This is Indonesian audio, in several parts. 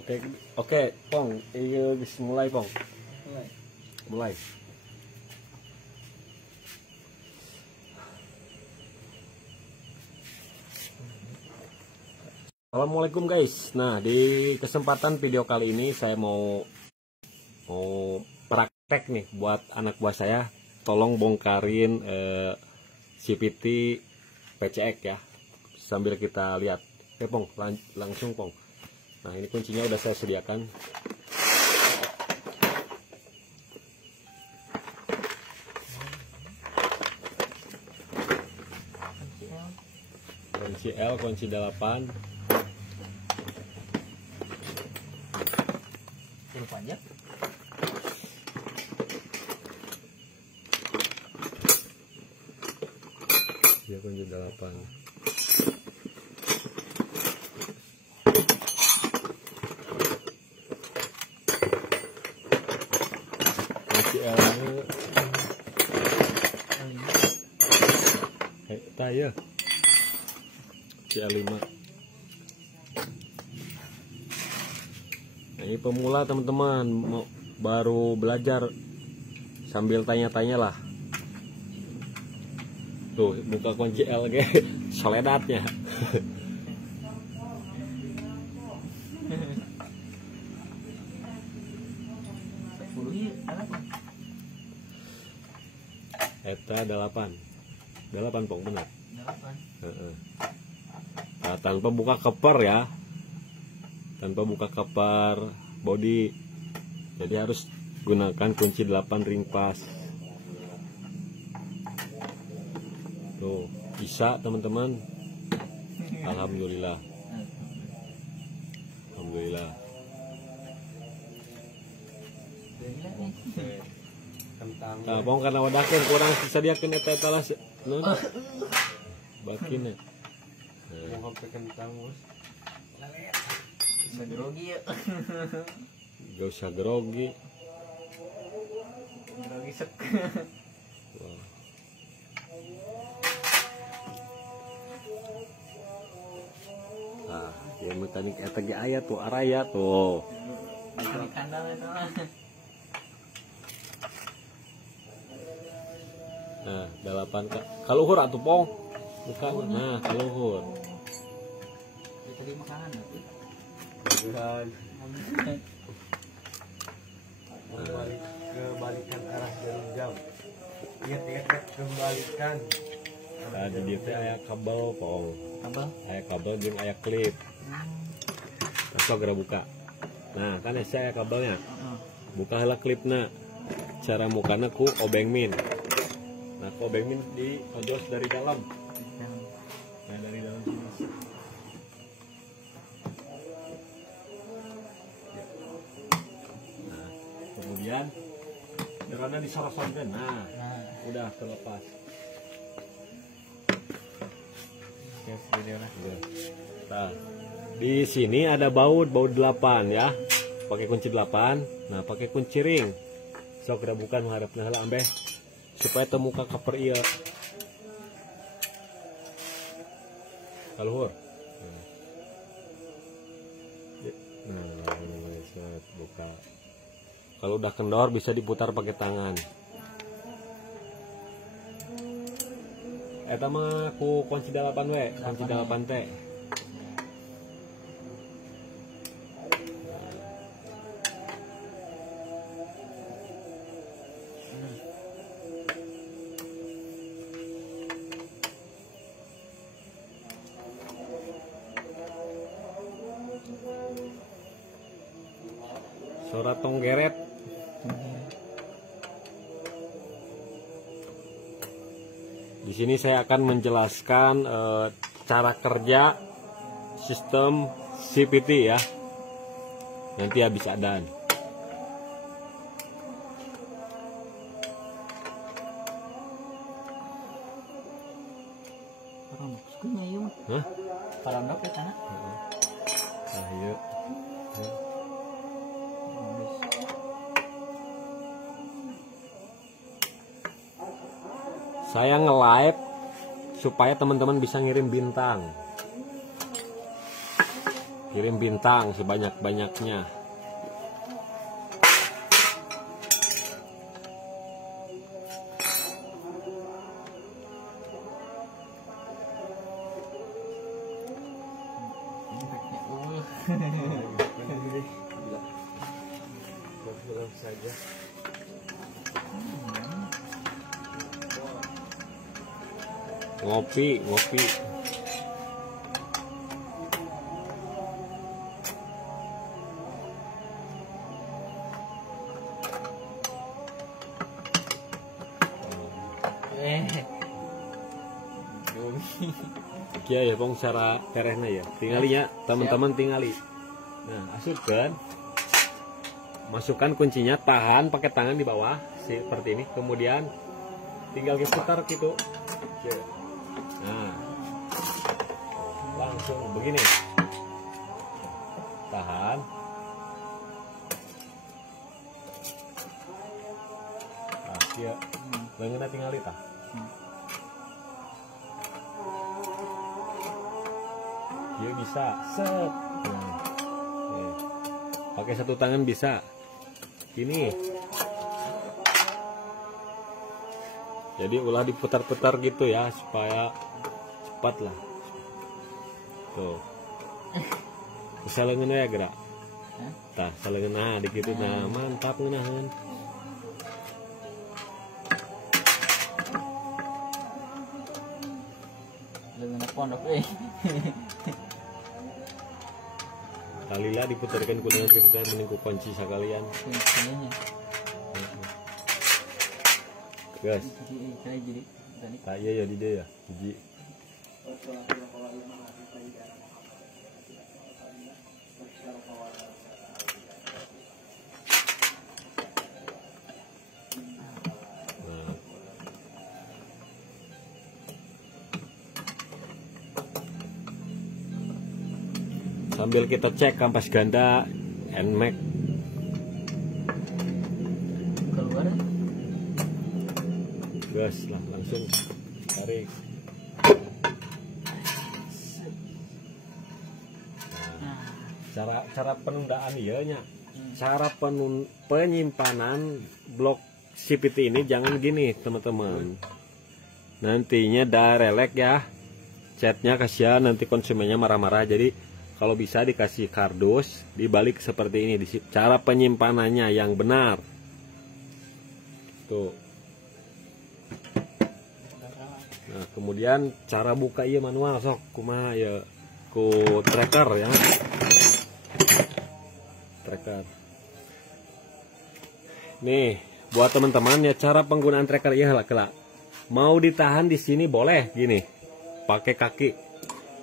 Oke, oke, Pong. Iya, mulai, Pong. Mulai. Assalamualaikum guys. Nah, di kesempatan video kali ini saya mau praktek nih buat anak buah saya. Tolong bongkarin CVT PCX ya. Sambil kita lihat. Oke, Pong, langsung, Pong. Nah, ini kuncinya udah saya sediakan. Kunci L, kunci 8. Aja. Ya, kunci 8. Kunci L ya. Kunci L5. Nah, ini pemula teman-teman, baru belajar sambil tanya-tanya lah. Tuh, buka kunci L soledatnya. Eta 8. 8 Pong, benar. 8. Nah, tanpa buka cover ya. Tanpa buka cover body, jadi harus gunakan kunci 8 ring pas. Tuh, bisa teman-teman. Alhamdulillah. Alhamdulillah. Nah, Pong karena wadahkeun kurang disadiakeun eta lah non. Bakina. Mau sampai kentang, Bos. Bisa grogi ya. Gak usah grogi. Grogi sek. Wow. Nah, dia mekanik eta ge aya tuh araya tuh. Di kandang itu lah. Nah, 8 kaluhur atuh Pong. Buka. Nah, kaluhur. Itu di makanan tuh. Bukan. Kebalikan arah jarum jam. Ingat kembalikan. Tadi dia teh aya kabel Pong. Kabel? Aya kabel jeung aya klip. Nah, segera buka. Nah, kan aya kabelnya. Buka heula klipna. Cara mukana ku obeng min. Nah, ku obeng min diojos dari dalam. Nah, dari dalam sini. Nah, kemudian derana disorot-sorotkeun. Nah, udah terlepas. Oke, video lah. Nah, di sini ada baut 8 ya. Pakai kunci 8. Nah, pakai kunci ring. Sok udah bukan mengharapna heula ambeh supaya temuka cover ieu. Kaluhur. Nah, set buka. Kalau udah kendor bisa diputar pakai tangan. Eta mah ku kunci 8 we, kunci 8 teh. Surat tonggeret. Di sini saya akan menjelaskan cara kerja sistem CVT ya. Nanti habis adan. Hah? Parandok ya tanah. Nah, iya. Saya nge-live supaya teman-teman bisa ngirim bintang. Kirim bintang sebanyak-banyaknya. Pulang saja. Ngopi. Kia ya pong cara terehna ya. Tinggalinya teman-teman tinggali. Nah, asupkan. Masukkan kuncinya, tahan pakai tangan di bawah seperti ini. Kemudian tinggal diputar gitu. Nah, langsung begini. Tahan. Nah, dia lengannya tinggal tah. Dia bisa set. Nah, pakai satu tangan bisa. Ini. Jadi ulah diputar-putar gitu ya supaya cepat lah. Tuh. Bisa lengan ya gerak. Tah, salengan nah dikitu nah mantap ngeunaheun. Lengan pondok Kalila diputarkan kuningan kita meningku kunci sekalian. kuncinya. Guys. Jadi tadi. Tak iya ya di dia ya. Hiji. Nah. Sambil kita cek kampas ganda NMAX. Keluar. Gas lah langsung tarik. Nah, cara penundaan iya nya. Cara penyimpanan blok CPT ini jangan gini teman-teman. Nantinya direlek ya. Catnya kasihan nanti konsumennya marah-marah. Jadi kalau bisa dikasih kardus dibalik seperti ini. Cara penyimpanannya yang benar. Tuh. Nah, kemudian cara buka iya manual sok kumaha ya ku tracker ya. Tracker. Nih, buat teman-teman ya cara penggunaan tracker ya lah kelak. Mau ditahan di sini boleh gini. Pakai kaki.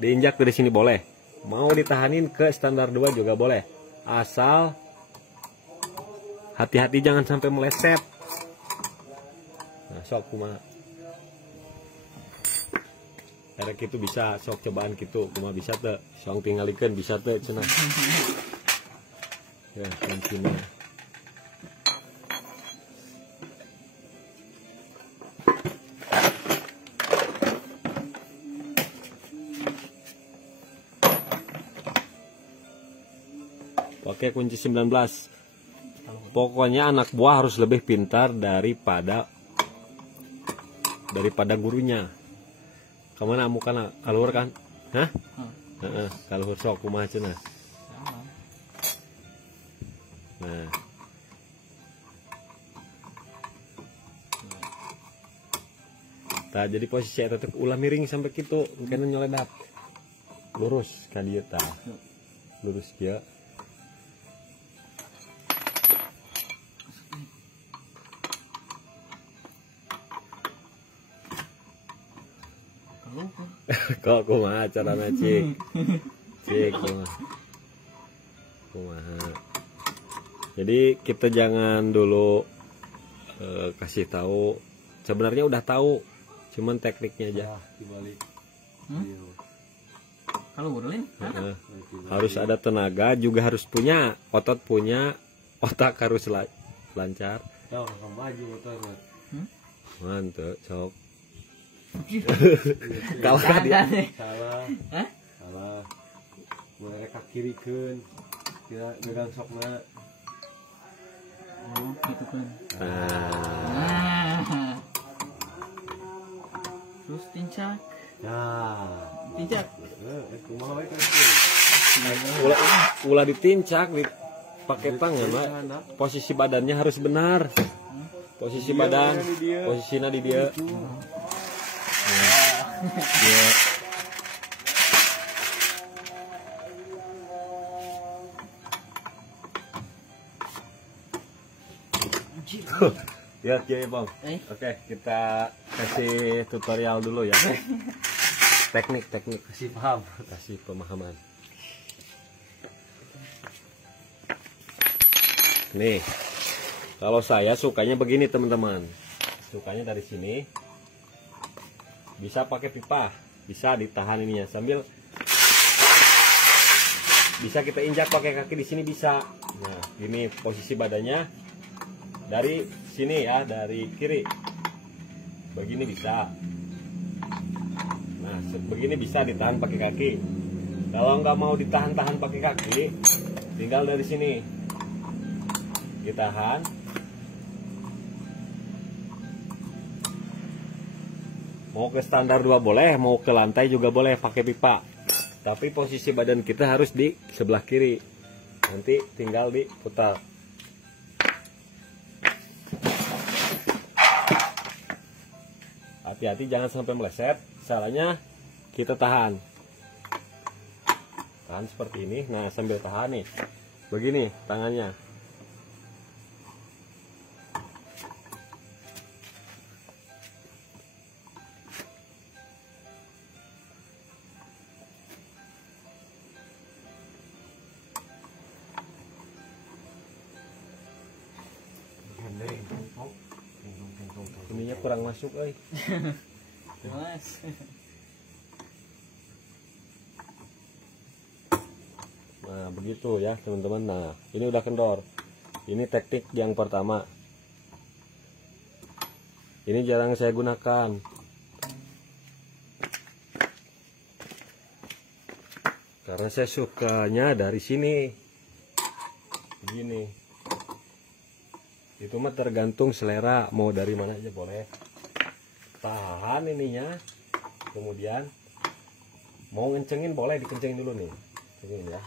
Diinjak dari sini boleh. Mau ditahanin ke standar 2 juga boleh. Asal hati-hati jangan sampai meleset. Nah, sok kumaha. Ada gitu bisa sok cobaan gitu cuma bisa tuh sok tinggalikeun bisa tuh cenah ya kuncinya pakai kunci 19. Pokoknya anak buah harus lebih pintar daripada gurunya. Kemana amu kana kaluhur kan? Hah? Heeh, kaluhur sok kumaha cenah. Nah. Tah jadi posisi eta teh ulah miring sampai kitu, engkena nyoledat. Lurus ka dieu tah. Lurus kieu. Kok kumaha carana cik kumaha. Jadi kita jangan dulu kasih tahu, sebenarnya udah tahu cuman tekniknya aja Dibalik. Kalau urlin harus ada tenaga juga, harus punya otot, punya otak, harus lancar. Tahu kamu maju motornya. Mantap sok. Kalah dia. Salah. Hah? Salah. mulai kaki kirikan kira gagang sokna. Oh, gitu kan. Nah, Terus tincak. Nah, Tincak. kumaha we kan. ulah ditincak pakai tangan, Pak. Posisi badannya harus benar. Posisi badan, posisinya di dia. Dia. Lihat ya, Bang. Oke, kita kasih tutorial dulu ya. Teknik Kasih paham. kasih pemahaman. Nih, kalau saya sukanya begini teman-teman. Sukanya dari sini. Bisa pakai pipa, bisa ditahan ininya sambil bisa kita injak pakai kaki di sini bisa. Nah, ini posisi badannya dari sini ya, dari kiri. Begini bisa. Nah, begini bisa ditahan pakai kaki. Kalau nggak mau ditahan-tahan pakai kaki, tinggal dari sini ditahan. Mau ke standar 2 boleh, mau ke lantai juga boleh pakai pipa. Tapi posisi badan kita harus di sebelah kiri. Nanti tinggal diputar. Hati-hati jangan sampai meleset. Salahnya kita tahan. Tahan seperti ini. Nah, sambil tahan nih. Begini tangannya. Ininya kurang masuk, Mas. Nah, begitu ya, teman-teman. Nah, ini udah kendor. Ini teknik yang pertama. Ini jarang saya gunakan. Karena saya sukanya dari sini. Begini. Itu mah tergantung selera, mau dari mana aja boleh. Tahan ininya, kemudian mau ngencengin boleh, dikencengin dulu nih. Kencengin ya.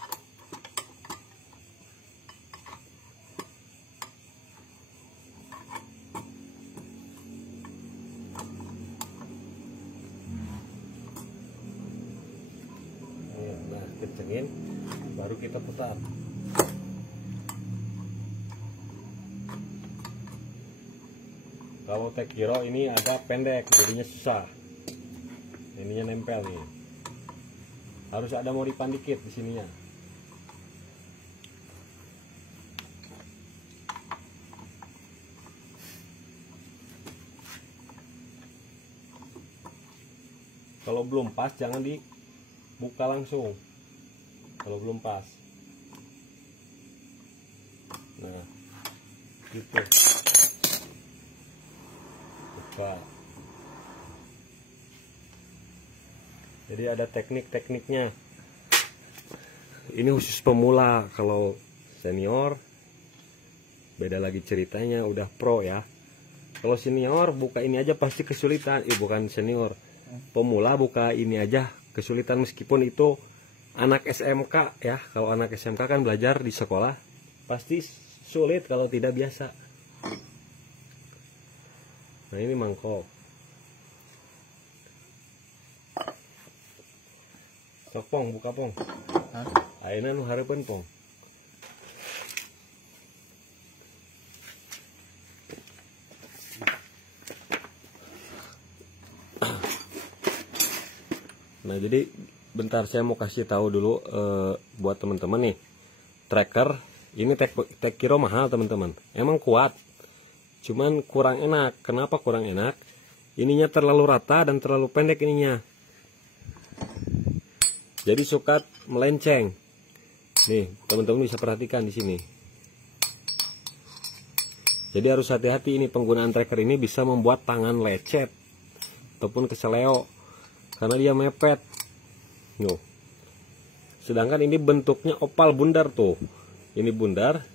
Nah, kencengin, baru kita putar. Kalau tekiro ini ada pendek, jadinya susah. Ininya nempel nih. Harus ada modipan dikit di sininya. Kalau belum pas jangan dibuka langsung. Kalau belum pas. Nah, gitu. Jadi ada teknik-tekniknya. Ini khusus pemula. Kalau senior beda lagi ceritanya, udah pro ya. Kalau senior buka ini aja pasti kesulitan. Bukan senior, pemula buka ini aja kesulitan, meskipun itu anak SMK ya. Kalau anak SMK kan belajar di sekolah, pasti sulit kalau tidak biasa. Nah, ini mangkok. Sok Pong, buka Pong. Ayeuna nu hareupeun Pong. Nah, jadi bentar saya mau kasih tahu dulu buat teman-teman nih. Tracker ini Tekiro mahal teman-teman. Emang kuat. Cuman kurang enak. Kenapa kurang enak? Ininya terlalu rata dan terlalu pendek ininya. Jadi suka melenceng. Nih, teman-teman bisa perhatikan di sini. Jadi harus hati-hati, ini penggunaan tracker ini bisa membuat tangan lecet ataupun keseleo karena dia mepet. Nuh. Sedangkan ini bentuknya opal bundar tuh. Ini bundar.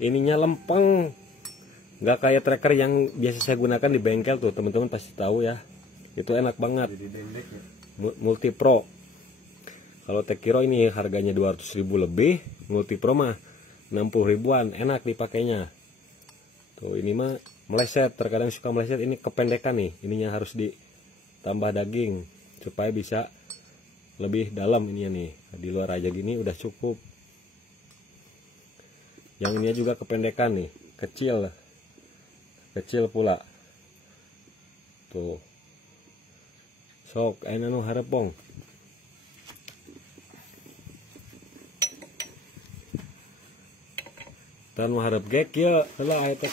Ininya lempeng. Nggak kayak tracker yang biasa saya gunakan di bengkel tuh, teman-teman pasti tahu ya. Itu enak banget. Jadi dendek ya. Multi Pro. Kalau Tekiro ini harganya 200.000 lebih, Multi Pro mah 60 ribuan, enak dipakainya. Tuh ini mah meleset, terkadang suka meleset, ini kependekan nih. Ininya harus ditambah daging supaya bisa lebih dalam ininya nih. Di luar aja gini udah cukup. Yang ini juga kependekan nih, kecil. Kecil pula. Tuh. Sok ayeuna nu harepong. Dan harap gek ya, heula aya teh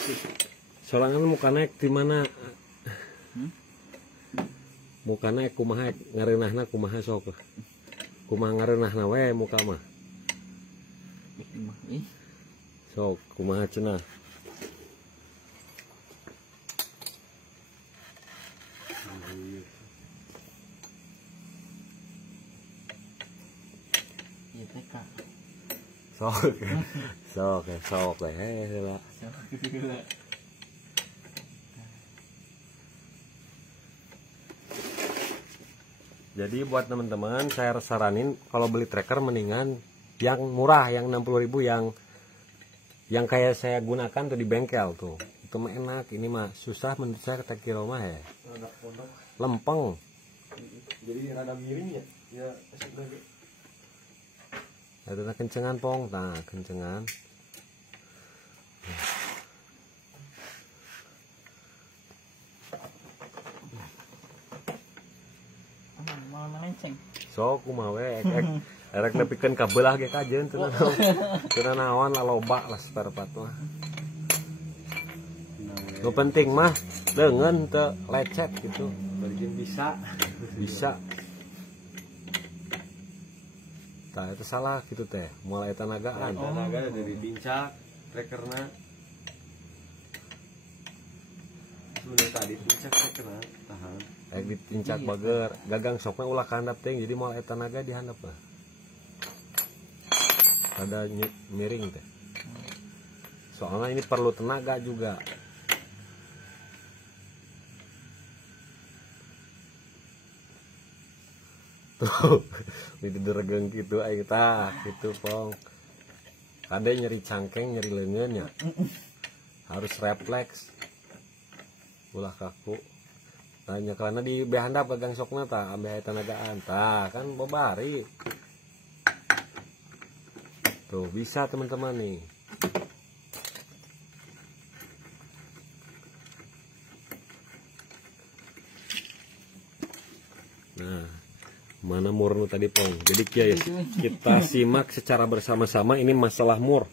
sorangan muka naik di mana? Muka naik kumaha ngareunahna kumaha sok. Kumaha ngareunahna we muka mah. Sok kumaha cenah. Iya teh Kak. Sok heula. Jadi buat teman-teman saya saranin kalau beli tracker mendingan yang murah, yang 60.000 yang kayak saya gunakan tuh di bengkel tuh. Itu mah enak, ini mah susah menurut saya Tekiro mah ya. Lempeng. Jadi rada miring ya. Ya asik lagi. Ada kencengan pong, nah kencengan. Malah melenceng. Sok kumaha we erek nepikeun ka beulah ge kajeun teu naon lah loba lah spare part mah. Nu penting mah deungeun teu lecet gitu. Balikin bisa. Tah itu salah gitu teh, mulai tenagaan. Tenaga dari bincak trackerna. Sebenarnya tadi bincak trackerna tahan. Ditincak bager, gagang sokna ulah handap teh, jadi mulai tenaga di handap lah. Ada miring teh. Soalnya ini perlu tenaga juga. Tuh, di regeng gitu aja tah, gitu pong. Ada nyeri cangkeng, nyeri leungeun nya. Harus refleks. Ulah kaku. Tanya karena di behandap gagang sokna tah, ambil tenagaan. Tah, kan bobari. Tuh, bisa teman-teman nih. Nah, mana murnu tadi pong. Jadi kita simak secara bersama-sama ini masalah mur.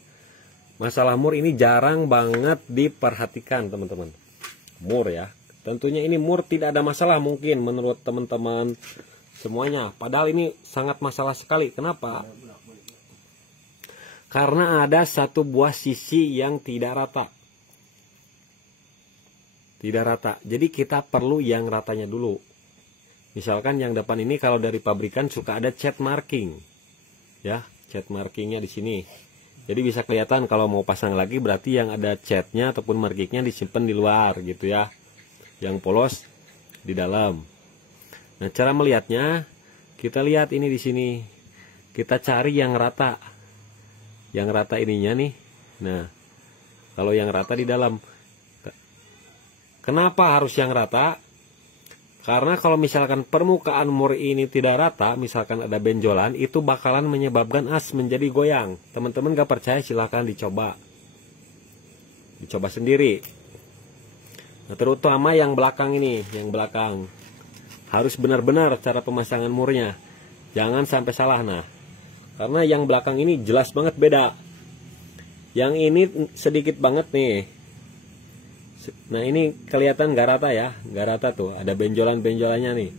Masalah mur ini jarang banget diperhatikan teman-teman. Mur ya. Tentunya ini mur tidak ada masalah mungkin menurut teman-teman semuanya. Padahal ini sangat masalah sekali. Kenapa? Karena ada satu buah sisi yang tidak rata. Tidak rata. Jadi kita perlu yang ratanya dulu. Misalkan yang depan ini kalau dari pabrikan suka ada cat marking. Ya, cat markingnya di sini. Jadi bisa kelihatan kalau mau pasang lagi berarti yang ada catnya ataupun markingnya disimpan di luar gitu ya. Yang polos di dalam. Nah, cara melihatnya kita lihat ini di sini. Kita cari yang rata. Yang rata ininya nih. Nah, kalau yang rata di dalam. Kenapa harus yang rata? Karena kalau misalkan permukaan mur ini tidak rata, misalkan ada benjolan, itu bakalan menyebabkan as menjadi goyang. Teman-teman gak percaya silahkan dicoba. Dicoba sendiri. Nah, terutama yang belakang ini, yang belakang. Harus benar-benar cara pemasangan murnya. Jangan sampai salah. Nah, karena yang belakang ini jelas banget beda. Yang ini sedikit banget nih. Nah, ini kelihatan gak rata ya. Gak rata tuh, ada benjolan-benjolannya nih.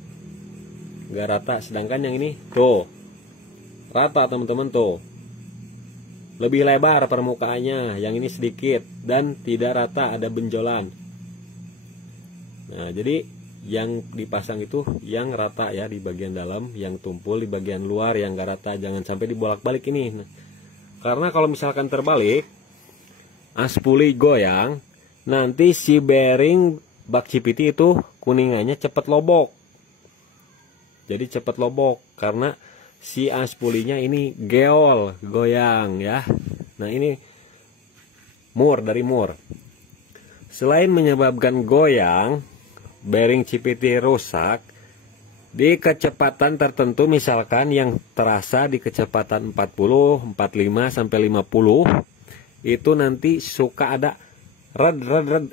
Gak rata, sedangkan yang ini tuh rata teman-teman tuh. Lebih lebar permukaannya, yang ini sedikit dan tidak rata, ada benjolan. Nah, jadi yang dipasang itu yang rata ya di bagian dalam, yang tumpul di bagian luar yang gak rata, jangan sampai dibolak-balik ini. Nah, karena kalau misalkan terbalik, aspuli goyang, nanti si bearing bak CVT itu kuningannya cepat lobok. Jadi cepat lobok karena si aspulinya ini geol, goyang ya. Nah ini dari mur. Selain menyebabkan goyang, bearing CVT rusak di kecepatan tertentu, misalkan yang terasa di kecepatan 40, 45 sampai 50, itu nanti suka ada red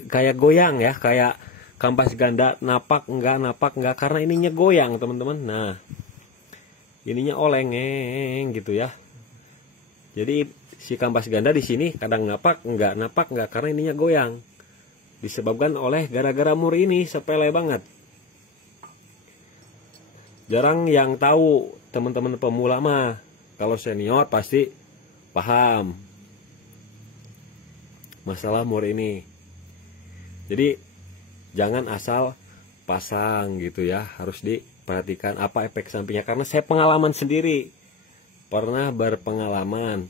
kayak goyang ya, kayak kampas ganda napak enggak karena ininya goyang teman-teman. Nah ininya oleng gitu ya. Jadi si kampas ganda di sini kadang napak enggak karena ininya goyang. Disebabkan oleh gara-gara mur ini, sepele banget. Jarang yang tahu teman-teman pemula mah. Kalau senior pasti paham masalah mur ini. Jadi jangan asal pasang gitu ya, harus diperhatikan apa efek sampingnya. Karena saya pengalaman sendiri, pernah berpengalaman.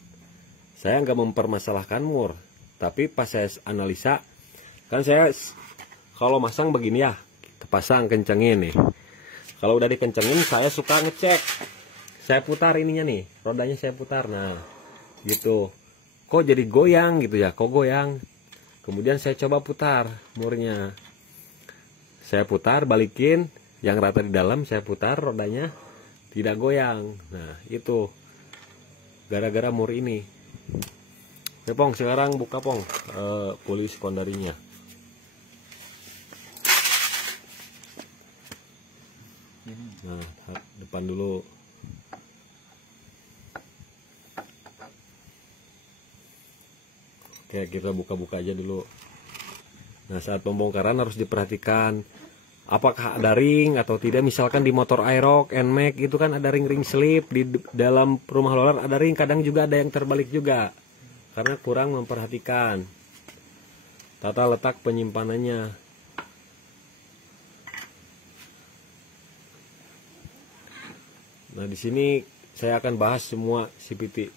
Saya nggak mempermasalahkan mur, tapi pas saya analisa, kan saya kalau masang begini ya, pasang kencengin nih. Kalau udah dikencengin, saya suka ngecek. Saya putar ininya nih, rodanya saya putar. Nah, gitu. Kok jadi goyang gitu ya? Kok goyang? Kemudian saya coba putar murnya. Saya putar, balikin, yang rata di dalam saya putar, rodanya tidak goyang. Nah, itu gara-gara mur ini. Oke, Pong, sekarang buka Pong puli sekondarinya. Nah, depan dulu. Oke, kita buka-buka aja dulu. Nah, saat pembongkaran harus diperhatikan apakah ada ring atau tidak. Misalkan di motor Aerox, NMAX itu kan ada ring-ring slip, di dalam rumah roller ada ring, kadang juga ada yang terbalik juga. Karena kurang memperhatikan tata letak penyimpanannya. Nah, di sini saya akan bahas semua CVT.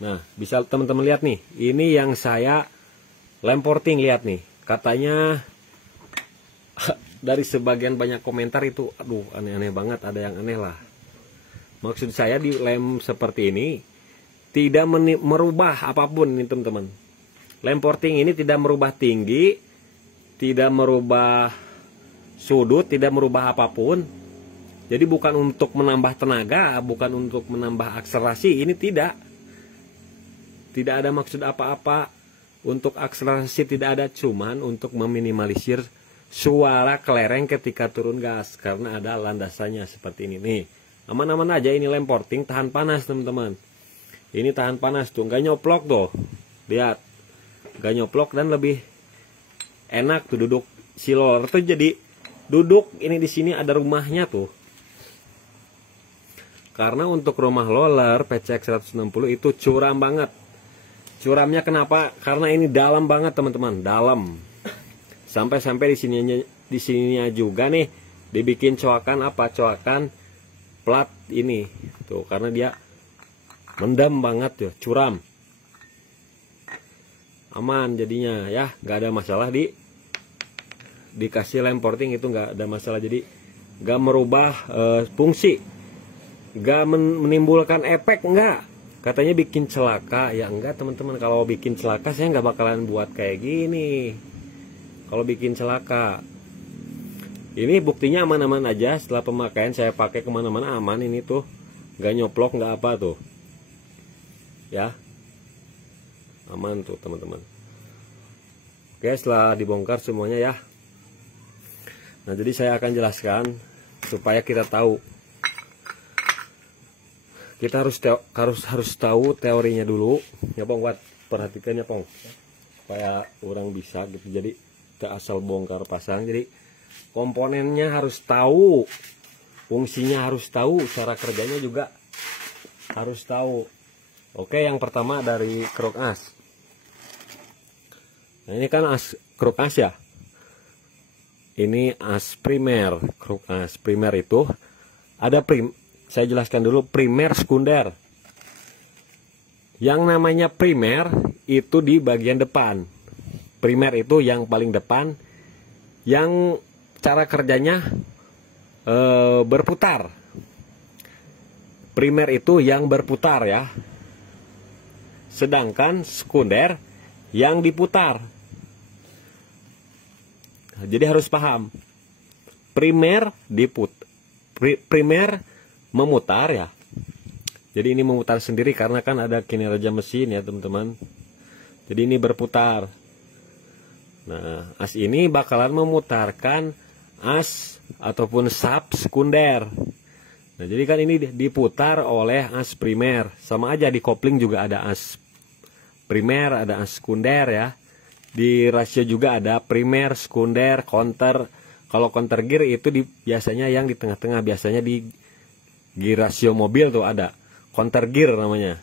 Nah, bisa teman-teman lihat nih. Ini yang saya lamporting, lihat nih. Katanya dari sebagian banyak komentar itu, aduh aneh-aneh banget, ada yang aneh lah. Maksud saya di lem seperti ini tidak merubah apapun ini teman-teman. Lamporting ini tidak merubah tinggi, tidak merubah sudut, tidak merubah apapun. Jadi bukan untuk menambah tenaga, bukan untuk menambah akselerasi, ini tidak. Tidak ada maksud apa-apa untuk akselerasi, tidak ada, cuman untuk meminimalisir suara kelereng ketika turun gas karena ada landasannya seperti ini nih. Aman-aman aja, ini lamporting tahan panas teman-teman. Ini tahan panas tuh, nggak nyoplok tuh. Lihat, nggak nyoplok dan lebih enak tuh duduk. Si roller tuh jadi duduk, ini di sini ada rumahnya tuh. Karena untuk rumah roller PCX 160 itu curam banget. Curamnya kenapa? Karena ini dalam banget teman-teman, dalam. Sampai di sininya juga nih dibikin coakan apa? Coakan plat ini. Tuh, karena dia mendam banget ya, curam. Aman jadinya ya, nggak ada masalah dikasih lamporting itu nggak ada masalah. Jadi nggak merubah fungsi. Gak menimbulkan efek, enggak. Katanya bikin celaka, ya enggak teman-teman. Kalau bikin celaka saya nggak bakalan buat kayak gini. Kalau bikin celaka, ini buktinya aman-aman aja. Setelah pemakaian saya pakai kemana-mana aman. Ini tuh nggak nyoplok, nggak apa tuh ya, aman tuh teman-teman. Oke, setelah dibongkar semuanya ya. Nah, jadi saya akan jelaskan supaya kita tahu. Kita harus tahu teorinya dulu ya Pong, buat perhatikan ya Pong, supaya orang bisa gitu. Jadi tidak asal bongkar pasang, jadi komponennya harus tahu, fungsinya harus tahu, cara kerjanya juga harus tahu. Oke, yang pertama dari kruk as. Nah, ini kan kruk as ya. ini as primer. As primer itu ada saya jelaskan dulu primer, sekunder. Yang namanya primer itu di bagian depan. Primer itu yang paling depan, yang cara kerjanya berputar. Primer itu yang berputar ya. Sedangkan sekunder yang diputar. Jadi harus paham. Primer primer memutar ya. Jadi ini memutar sendiri karena kan ada kinerja mesin ya teman-teman. Jadi ini berputar. Nah, as ini bakalan memutarkan as ataupun sub sekunder. Nah, jadi kan ini diputar oleh as primer. Sama aja di kopling juga ada as primer, ada as sekunder ya. Di rasio juga ada primer, sekunder, counter. Kalau counter gear itu biasanya yang di tengah-tengah, biasanya di gear rasio mobil tuh ada counter gear namanya.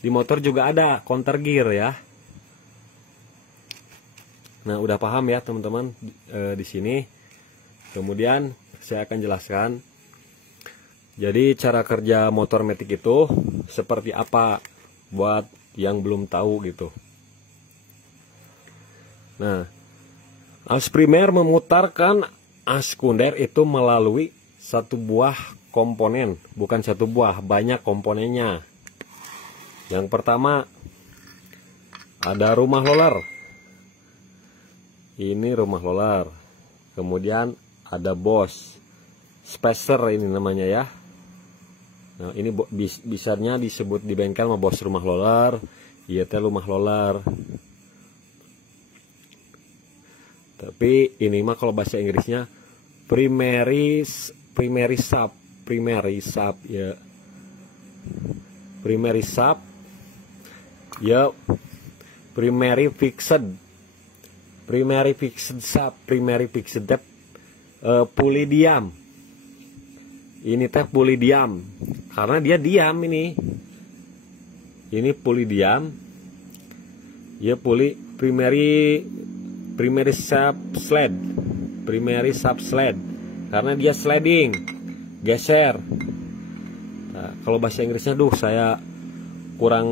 Di motor juga ada counter gear ya. Nah, udah paham ya teman-teman di sini. Kemudian saya akan jelaskan. Jadi cara kerja motor matic itu seperti apa buat yang belum tahu gitu. Nah, as primer memutarkan as sekunder itu melalui satu buah komponen, bukan satu buah, banyak komponennya. Yang pertama ada rumah roller. Ini rumah roller. Kemudian ada Bosch spacer ini namanya ya. Nah, ini bisanya disebut di bengkel sama Bosch rumah roller, iya teh rumah roller. Tapi ini mah kalau bahasa Inggrisnya primary sub ya. Primary sub ya, primary fixed sub, primary fixed depth, puli diam. Ini teh puli diam karena dia diam ini. Ini puli diam. Ya, puli primary sub sled karena dia sliding, geser. Nah, kalau bahasa Inggrisnya saya kurang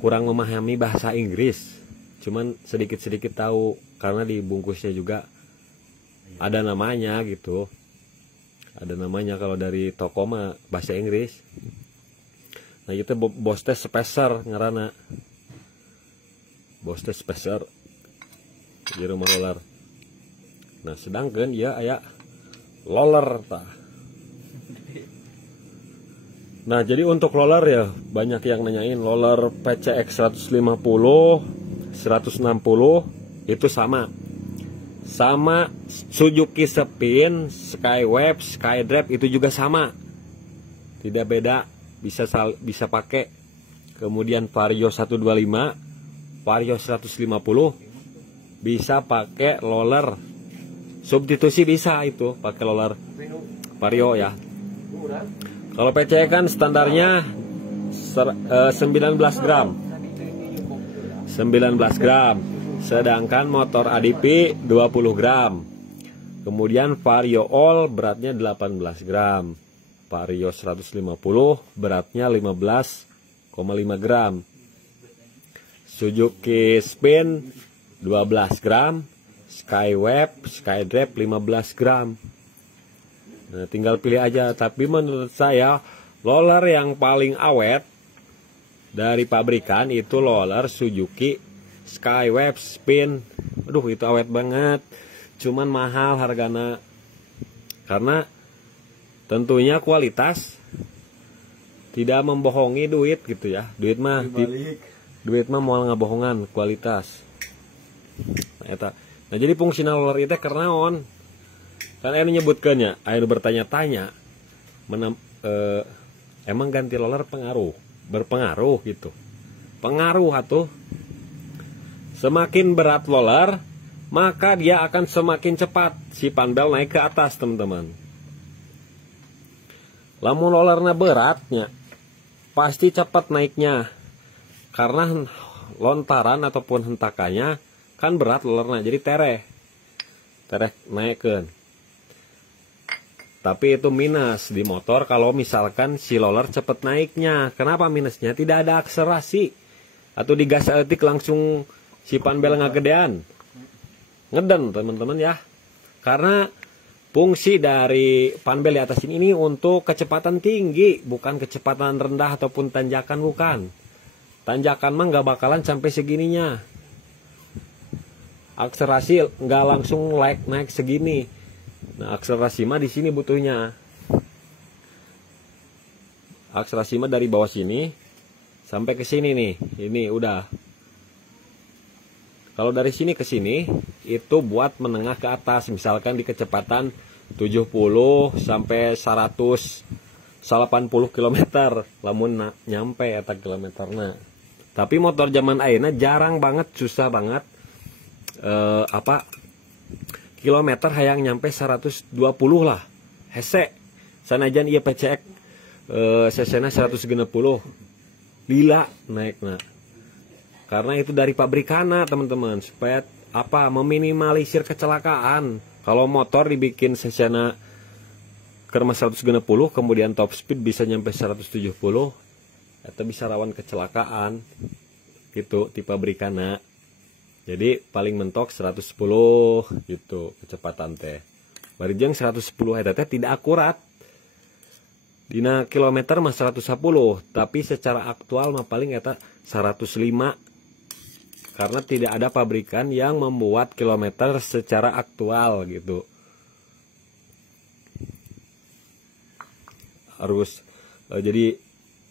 memahami bahasa Inggris, cuman sedikit-sedikit tahu karena di bungkusnya juga ada namanya gitu. Ada namanya kalau dari toko mah bahasa Inggris. Nah, itu Bosch spacer ngaranna. Bosch spacer di rumah roller. Nah, sedangkan ya aya roller tah. Nah, jadi untuk roller ya banyak yang nanyain roller PCX 150, 160 itu sama Suzuki Spin, Skyweb, Skydrive itu juga sama. Tidak beda, bisa pakai. Kemudian Vario 125, Vario 150 bisa pakai roller. Substitusi bisa itu pakai roller Vario ya. Kalau PC kan standarnya 19 gram. 19 gram. Sedangkan motor ADP 20 gram. Kemudian Vario All beratnya 18 gram. Vario 150 beratnya 15,5 gram. Suzuki Spin 12 gram. Skyweb, Skydrive 15 gram. Nah, tinggal pilih aja. Tapi menurut saya roller yang paling awet dari pabrikan itu roller Suzuki Skyweb Spin. Aduh, itu awet banget. Cuman mahal harganya. Karena tentunya kualitas tidak membohongi duit gitu ya. Duit mah mau ngabohongan kualitas. Nah, jadi fungsional roller itu karena kan ayo nyebutkannya, ayo bertanya-tanya, emang ganti roller berpengaruh gitu. Pengaruh atuh. Semakin berat roller, maka dia akan semakin cepat si panbel naik ke atas, teman-teman. Lamun rollernya beratnya, pasti cepat naiknya. Karena lontaran ataupun hentakannya kan berat rollernya, jadi tereh. terek naikkan. Tapi itu minus di motor kalau misalkan si roller cepet naiknya. Kenapa minusnya? Tidak ada akselerasi. Atau digas etik langsung si panbel ngagedean. Ngeden teman-teman ya. Karena fungsi dari panbel di atas ini untuk kecepatan tinggi. Bukan kecepatan rendah ataupun tanjakan, bukan. Tanjakan mah nggak bakalan sampai segininya. Akselerasi nggak langsung naik segini. Nah, akselerasi mah di sini butuhnya. Akselerasi mah dari bawah sini sampai ke sini nih. Ini udah. Kalau dari sini ke sini itu buat menengah ke atas, misalkan di kecepatan 70 sampai 180 km lamun nyampe eta kilometerna. Tapi motor zaman ayeuna jarang banget, susah banget kilometer hayang nyampe 120 lah hese. Sanajan ieu PCX cc-na 160 lila naikna. Karena itu dari pabrikana teman-teman, supaya meminimalisir kecelakaan. Kalau motor dibikin cc-na kerma 160 kemudian top speed bisa nyampe 170, atau bisa rawan kecelakaan gitu di pabrikana. Jadi paling mentok 110 gitu kecepatan teh. Barijeng 110 eta teh tidak akurat. Dina kilometer mah 110, tapi secara aktual mah paling eta 105. Karena tidak ada pabrikan yang membuat kilometer secara aktual gitu. Harus jadi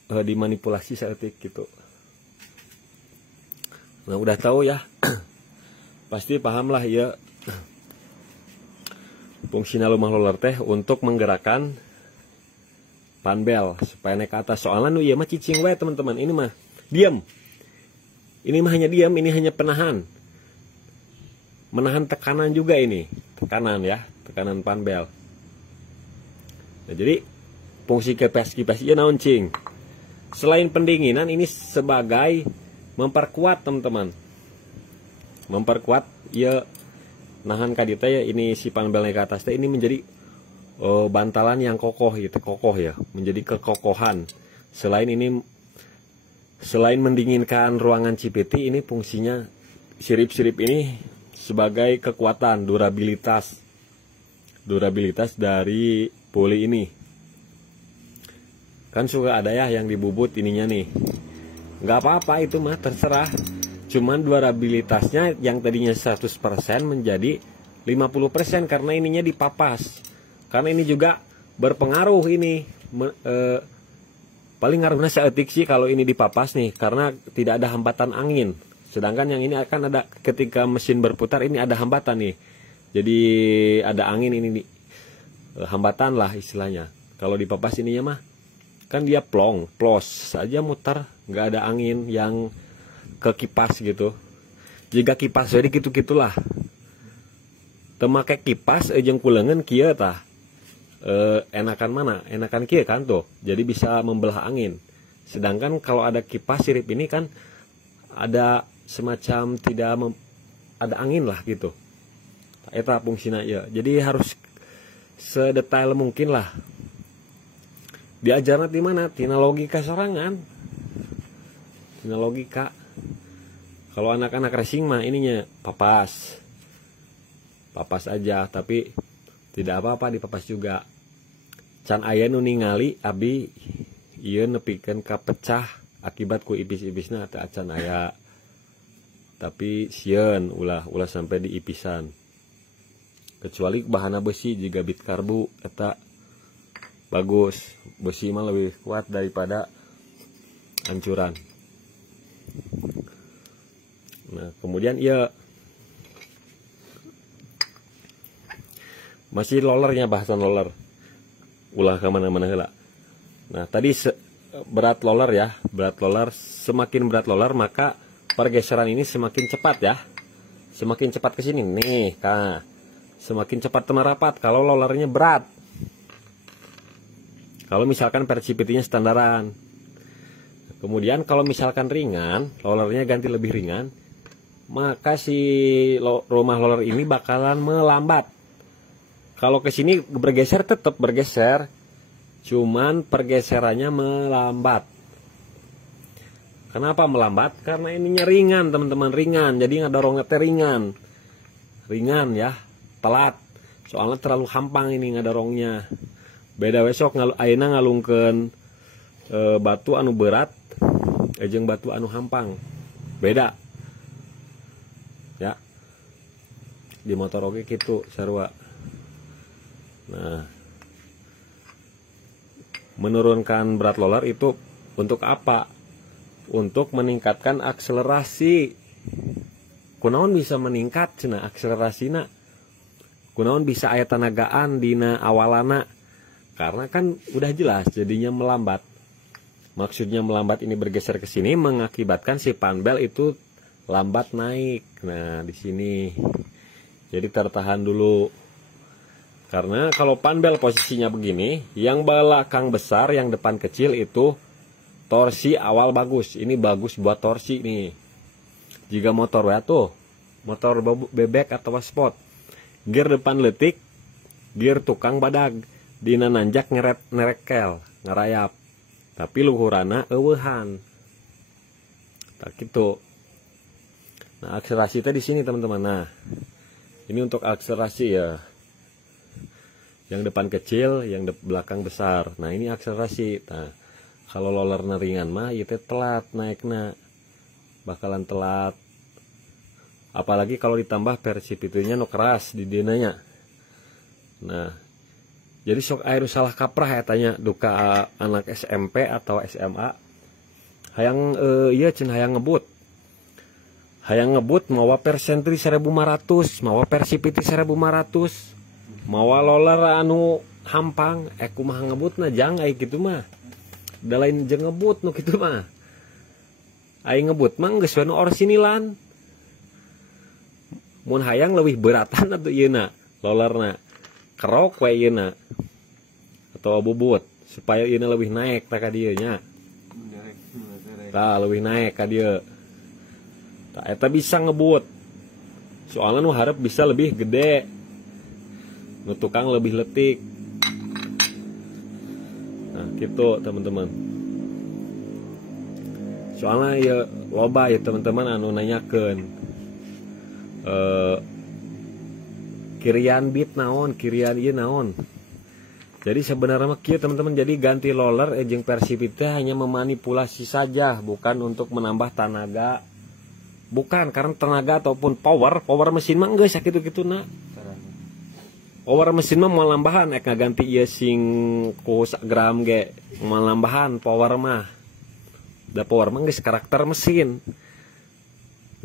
dimanipulasi seetik gitu. Nah, udah tahu ya. Pasti paham lah ya. Fungsinya lumah roller teh untuk menggerakkan panbel supaya naik ke atas. Soalnya nu ieu mah cicing we teman-teman. Ini mah diam. Ini mah hanya diam, ini hanya penahan. Menahan tekanan juga ini. Tekanan ya, tekanan panbel. Nah, jadi fungsi kipas ieu naon cing? Selain pendinginan, ini sebagai memperkuat teman-teman. Memperkuat ya nahan kadita ya, ini si panbel naik ke atas teh ini menjadi bantalan yang kokoh gitu, kokoh ya, menjadi kekokohan. Selain mendinginkan ruangan CPT, ini fungsinya sirip-sirip ini sebagai kekuatan durabilitas dari puli ini. Kan suka ada ya yang dibubut ininya nih. Nggak apa-apa itu mah terserah. Cuman durabilitasnya yang tadinya 100% menjadi 50% karena ininya dipapas. Karena ini juga berpengaruh ini. Paling ngaruhnya seetik sih kalau ini dipapas nih, karena tidak ada hambatan angin. Sedangkan yang ini akan ada ketika mesin berputar, ini ada hambatan nih. Jadi ada angin ini nih. Hambatan lah istilahnya. Kalau dipapas ininya mah kan dia plos saja mutar, nggak ada angin yang ke kipas gitu. Jika kipas jadi gitu-gitulah. Temake kipas jeung kulengan kieu tah. Enakan mana? Enakan kieu kan tuh. Jadi bisa membelah angin. Sedangkan kalau ada kipas sirip ini kan ada semacam ada angin lah gitu. Eta fungsina ya. Jadi harus sedetail mungkin lah. Diajarna di mana? Tina logika sorangan. Tina logika. Kalau anak-anak racing mah ininya papas aja, tapi tidak apa-apa dipapas juga. Can aya nu ningali abi ieu nepikeun ka pecah akibat ku ipis-ipisna teh acan aya. Tapi sieun ulah sampai di ipisan. Kecuali bahanna besi juga bit karbu eta bagus. Besi mah lebih kuat daripada hancuran. Nah, kemudian ia masih rollernya, bahasan roller. Ulah kemana-mana heula. Nah, tadi berat roller ya, semakin berat roller maka pergeseran ini semakin cepat ya. Semakin cepat ke sini nih, Kak. Semakin cepat merapat kalau rollernya berat. Kalau misalkan persipitinya standaran. Kemudian kalau misalkan ringan, rollernya ganti lebih ringan, maka si rumah roller ini bakalan melambat. Kalau ke sini bergeser tetap bergeser, cuman pergeserannya melambat. Kenapa melambat? Karena ininya ringan teman-teman, ringan. Jadi ngadorongnya teh ringan. Ringan ya, telat. Soalnya terlalu hampang ini ngadorongnya. Beda besok ayeuna ngalungkeun batu anu berat jeung batu anu hampang. Beda. Ya. Di motor oge kitu sarua. Nah, menurunkan berat roller itu untuk apa? Untuk meningkatkan akselerasi. Kunaon bisa meningkat cenah akselerasina? Kunaon bisa aya tenagaan dina awalana? Karena kan udah jelas jadinya melambat. Maksudnya melambat ini bergeser ke sini mengakibatkan si panbel itu lambat naik. Nah, di sini. Jadi tertahan dulu. Karena kalau panbel posisinya begini, yang belakang besar, yang depan kecil itu torsi awal bagus. Ini bagus buat torsi nih. Jika motor ya tuh, motor bebek atau sport. Gear depan letik, gear tukang badag. Dina nanjak nerekel, ngerayap. Tapi luhurana eueuhan. Tak gitu. Nah, akselerasi tadi di sini teman-teman. Nah, ini untuk akselerasi ya. Yang depan kecil, yang belakang besar. Nah, ini akselerasi. Nah, kalau roller ringan mah itu telat naiknya. Bakalan telat. Apalagi kalau ditambah persipitunya no keras di dinanya. Nah, jadi sok air salah kaprah ya tanya duka anak SMP atau SMA. Hayang iya cen hayang ngebut. Hayang ngebut mawa persentri 1500, mawa persipiti 1500. Mawa roller anu hampang, kumaha ngebutna jang ai kitu mah. Da lain jeung ngebut nu kitu mah. Ai ngebut mah geus we nu orsinilan. Mun hayang leuwih beratan atuh ieu na, rollerna. Kerok we ieu na. Atau bubut supaya ieu leuwih naik ka dieu nya. Tah leuwih naik ka dieu. Tah eta bisa ngebut. Soalnya nu harap bisa lebih gede. Nu tukang lebih letik. Nah, gitu teman-teman. Soalnya ya loba ya teman-teman anu nanyakeun. Kirian beat naon, kirian ieu naon. Jadi sebenarnya mah kieu teman-teman, jadi ganti roller jeung persipiti hanya memanipulasi saja, bukan untuk menambah tenaga. Bukan karena tenaga ataupun power mesin mah geus sakitu-kituna. Power mesin mah mau lambahan ngaganti ieu sing ku 1 gram ge, mau lambahan power mah. Da power mah geus karakter mesin.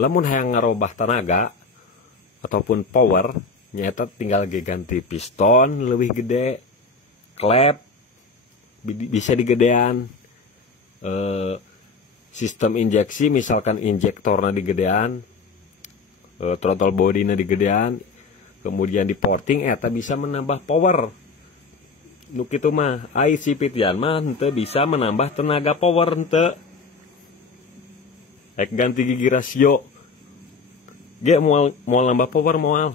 Lamun hayang ngarobah tenaga ataupun power nyata tinggal ganti piston lebih gede, klep bisa digedean, sistem injeksi misalkan injektorna digedean, throttle body-na digedean, kemudian di porting eta bisa menambah power. Nu kitu mah ai sipitian mah henteu bisa menambah tenaga power henteu. Ek ganti gigi rasio ge moal nambah power moal.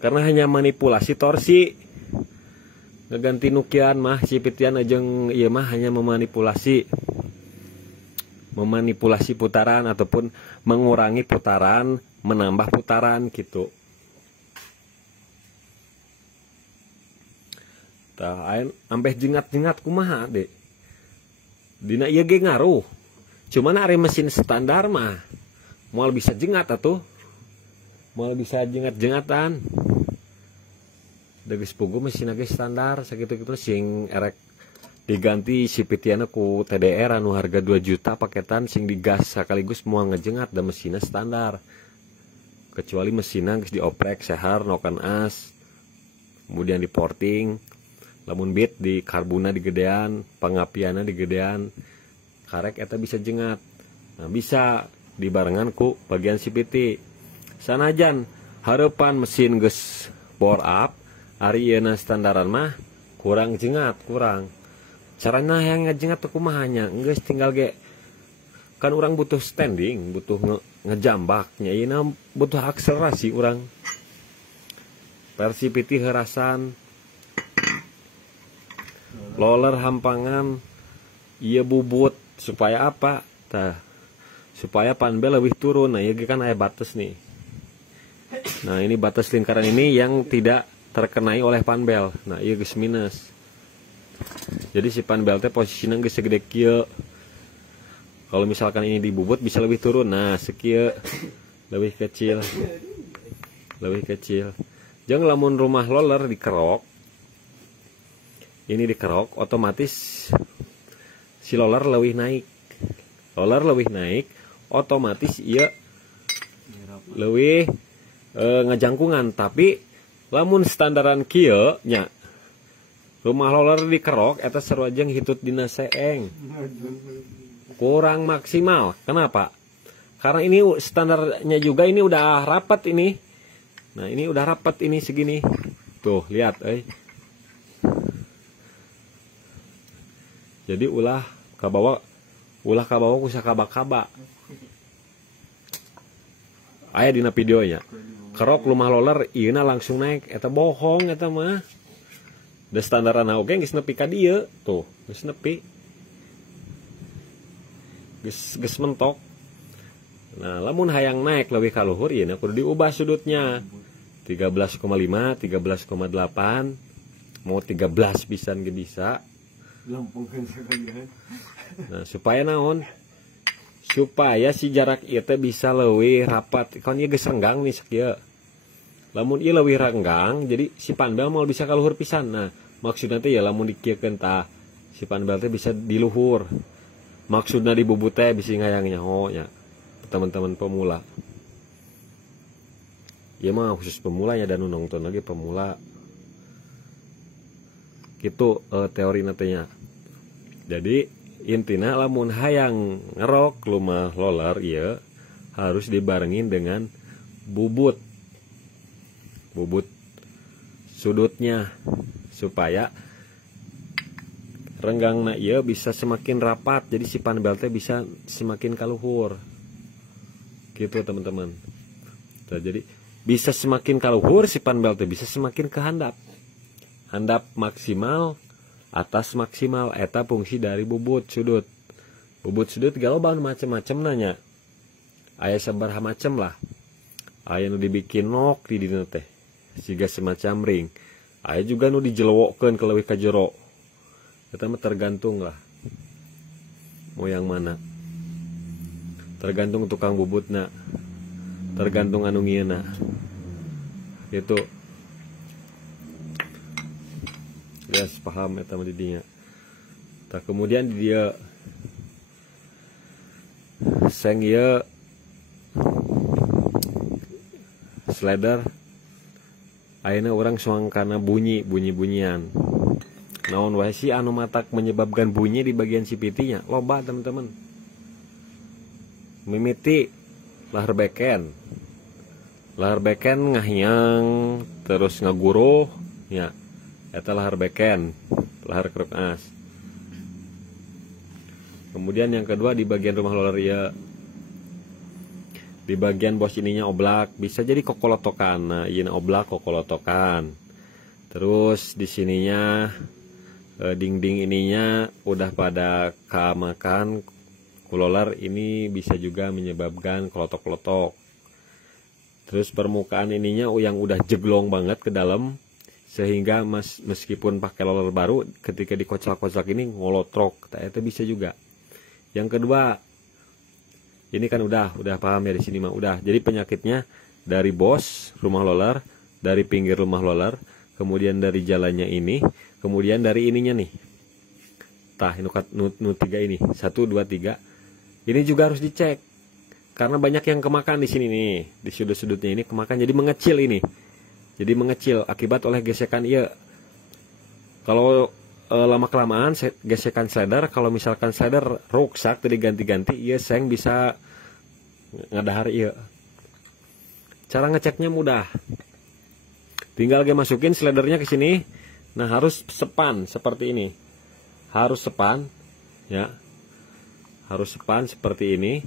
Karena hanya manipulasi torsi. Ngeganti nukian mah sipitian ajeng ieu mah hanya memanipulasi putaran ataupun mengurangi putaran, menambah putaran gitu. Tah ayeuna ampeh jengat-jengat kumaha deh. Dina ieu ge ngaruh. Cuman ari mesin standar mah moal bisa jengat atuh. Moal bisa jengat-jengatan. Da geus puguh mesin ge standar sakitu-kitu sing erek diganti sipitiana ku TDR anu harga 2 juta paketan sing digas sekaligus moal ngejengat da mesinna standar. Kecuali mesinna geus dioprek sehar nokan as. Kemudian di porting. Lamun beat di karbuna digedean, pangapiana digedean. Karek eta bisa jengat. Nah, bisa dibarengan ku bagian CPT. Sanajan harapan mesin geus bore up, ari yeuna standaran mah kurang jengat, kurang. Carana yang ngajengat teu kumaha nya, geus tinggal ge kan urang butuh standing, butuh ngejambaknya ini butuh akselerasi orang versi PT herasan roller hampangan iya bubut supaya apa supaya panbel lebih turun. Nah, ya kan ada batas nih. Nah, ini batas lingkaran ini yang tidak terkenai oleh panbel. Nah, iya geus minus. Jadi si panbel teh posisinya geus segede kieu. Kalau misalkan ini dibubut bisa lebih turun. Nah, sekieu lebih kecil. Lebih kecil. Jangan lamun rumah roller dikerok. Ini dikerok otomatis si roller lebih naik. Roller lebih naik otomatis iya lebih ngejangkungan. Tapi lamun standaran kieu nya rumah roller dikerok eta seru aja ngihitut dina seeng. Kurang maksimal. Kenapa? Karena ini standarnya juga ini udah rapat ini. Nah, ini udah rapat ini segini. Tuh, lihat Jadi ulah ka bawah kusa kaba-kaba. Aya dina videonya. Kerok rumah roller ieuna langsung naik eta bohong eta mah. Da standarana oge geus nepi ka dieu. Tuh, geus nepi. Geus mentok. Nah, lamun hayang naik lebih ka luhur ieu kudu diubah sudutnya. 13,5, 13,8, mau 13 pisan ge bisa. Nah, supaya naon? Supaya si jarak ieu teh bisa leuwih rapat. Kan ieu geus renggang nih sakieu. Lamun ieu leuwih renggang, jadi si panbel mau bisa ka luhur pisan. Nah, maksudna teh ya lamun dikieukeun tah si panbel teh bisa di luhur. Maksudnya di bubut teh bisa ngayang nyaho nya teman-teman pemula. Ya mah khusus pemula ya dan nonton lagi pemula. Gitu teori nantinya. Jadi intinya lamun hayang ngerok rumah roller ya harus dibarengin dengan bubut sudutnya supaya renggangna ieu bisa semakin rapat. Jadi si panbel teh bisa semakin kaluhur. Gitu teman-teman. Nah, jadi bisa semakin kaluhur si panbel teh bisa semakin kehandap. Handap maksimal, atas maksimal eta fungsi dari bubut sudut. Bubut sudut galobaan macam-macam nanya. Aya sabaraha macam lah. Aya nu dibikin nok di dina teh. Siga semacam ring. Aya juga nu dijelewokkeun ke leuwih ka jero. Eta mah tergantung lah. Mau yang mana? Tergantung tukang bubutna. Tergantung anu ngieuna. Gitu. Yes, paham eta mah di dinya. Tah kemudian di dia seng ieu slider ayeuna urang soang kana bunyi-bunyian. Naon wae sih anu matak menyebabkan bunyi di bagian CPT-nya? Loba teman-teman. Mimiti lahar beken. Lahar beken ngahyang terus ngaguruh ya. Eta lahar beken, lahar kruk as. Kemudian yang kedua di bagian rumah roller ya. Di bagian bos ininya oblak, bisa jadi kokolotokan. Nah, ieu oblak kokolotokan. Terus di sininya dinding ininya udah pada kamakan kulolar, ini bisa juga menyebabkan kelotok-kelotok. Terus permukaan ininya yang udah jeglong banget ke dalam sehingga meskipun pakai roller baru ketika dikocak-kocak ini ngolotrok, itu bisa juga. Yang kedua ini kan udah paham ya di sini mah udah. Jadi penyakitnya dari bos rumah roller, dari pinggir rumah roller, kemudian dari jalannya ini, kemudian dari ininya nih. Tah, nu 3 ini. 1, 2, 3. Ini juga harus dicek. Karena banyak yang kemakan di sini nih. Di sudut-sudutnya ini kemakan jadi mengecil ini. Jadi mengecil akibat oleh gesekan iya. Kalau lama-kelamaan gesekan slider, kalau misalkan slider rusak tadi ganti-ganti, iya seng bisa ngadahar iya. Cara ngeceknya mudah. Tinggal masukin slidernya ke sini. Nah, harus sepan seperti ini. Harus sepan ya. Harus sepan seperti ini.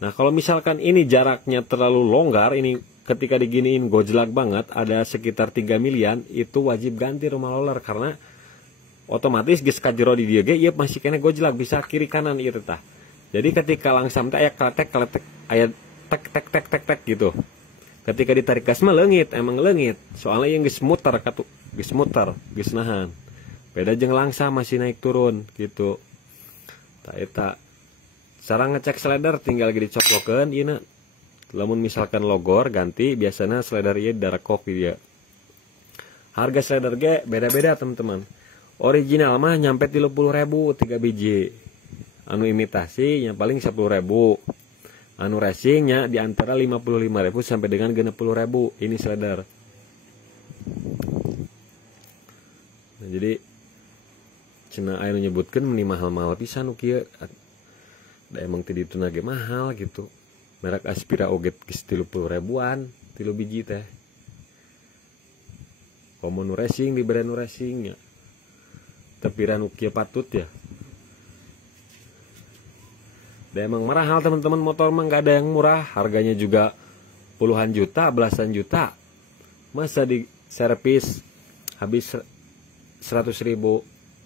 Nah kalau misalkan ini jaraknya terlalu longgar, ini ketika diginiin gojlak banget, ada sekitar 3 milian, itu wajib ganti rumah roller karena otomatis geus kajero di dieu ge ieu masih kena gojlak bisa kiri kanan ieu tah. Jadi ketika langsam teh aya kletek aya tek tek tek tek tek gitu. Ketika ditarik gas mah leungit, emang leungit. Soalnya yang geus muter katu, geus muter, geus nahan. Beda jeung langsam masih naik turun gitu. Tah eta cara ngecek slider tinggal ge dicoklokeun ieu na. Lamun misalkan logor ganti biasanya slider ieu darekok dia. Harga slider ge beda-beda teman-teman. Original mah nyampe 30.000 3 biji. Anu imitasi yang paling 10.000. Anu racingnya di antara 55.000 sampai dengan 60.000. Ini slider. Nah, jadi cenah aya nu nyebutkeun meni mahal-mahal pisan nu kieu. Da emang teu dituna ge mahal gitu. Merek Aspira oge geus 30.000-an, 3 biji teh. Komo nu racing dibere nu racingnya. Tapi nu kieu patut ya. Dan emang mahal teman-teman, motor mah nggak ada yang murah, harganya juga puluhan juta, belasan juta. Masa di servis habis 100.000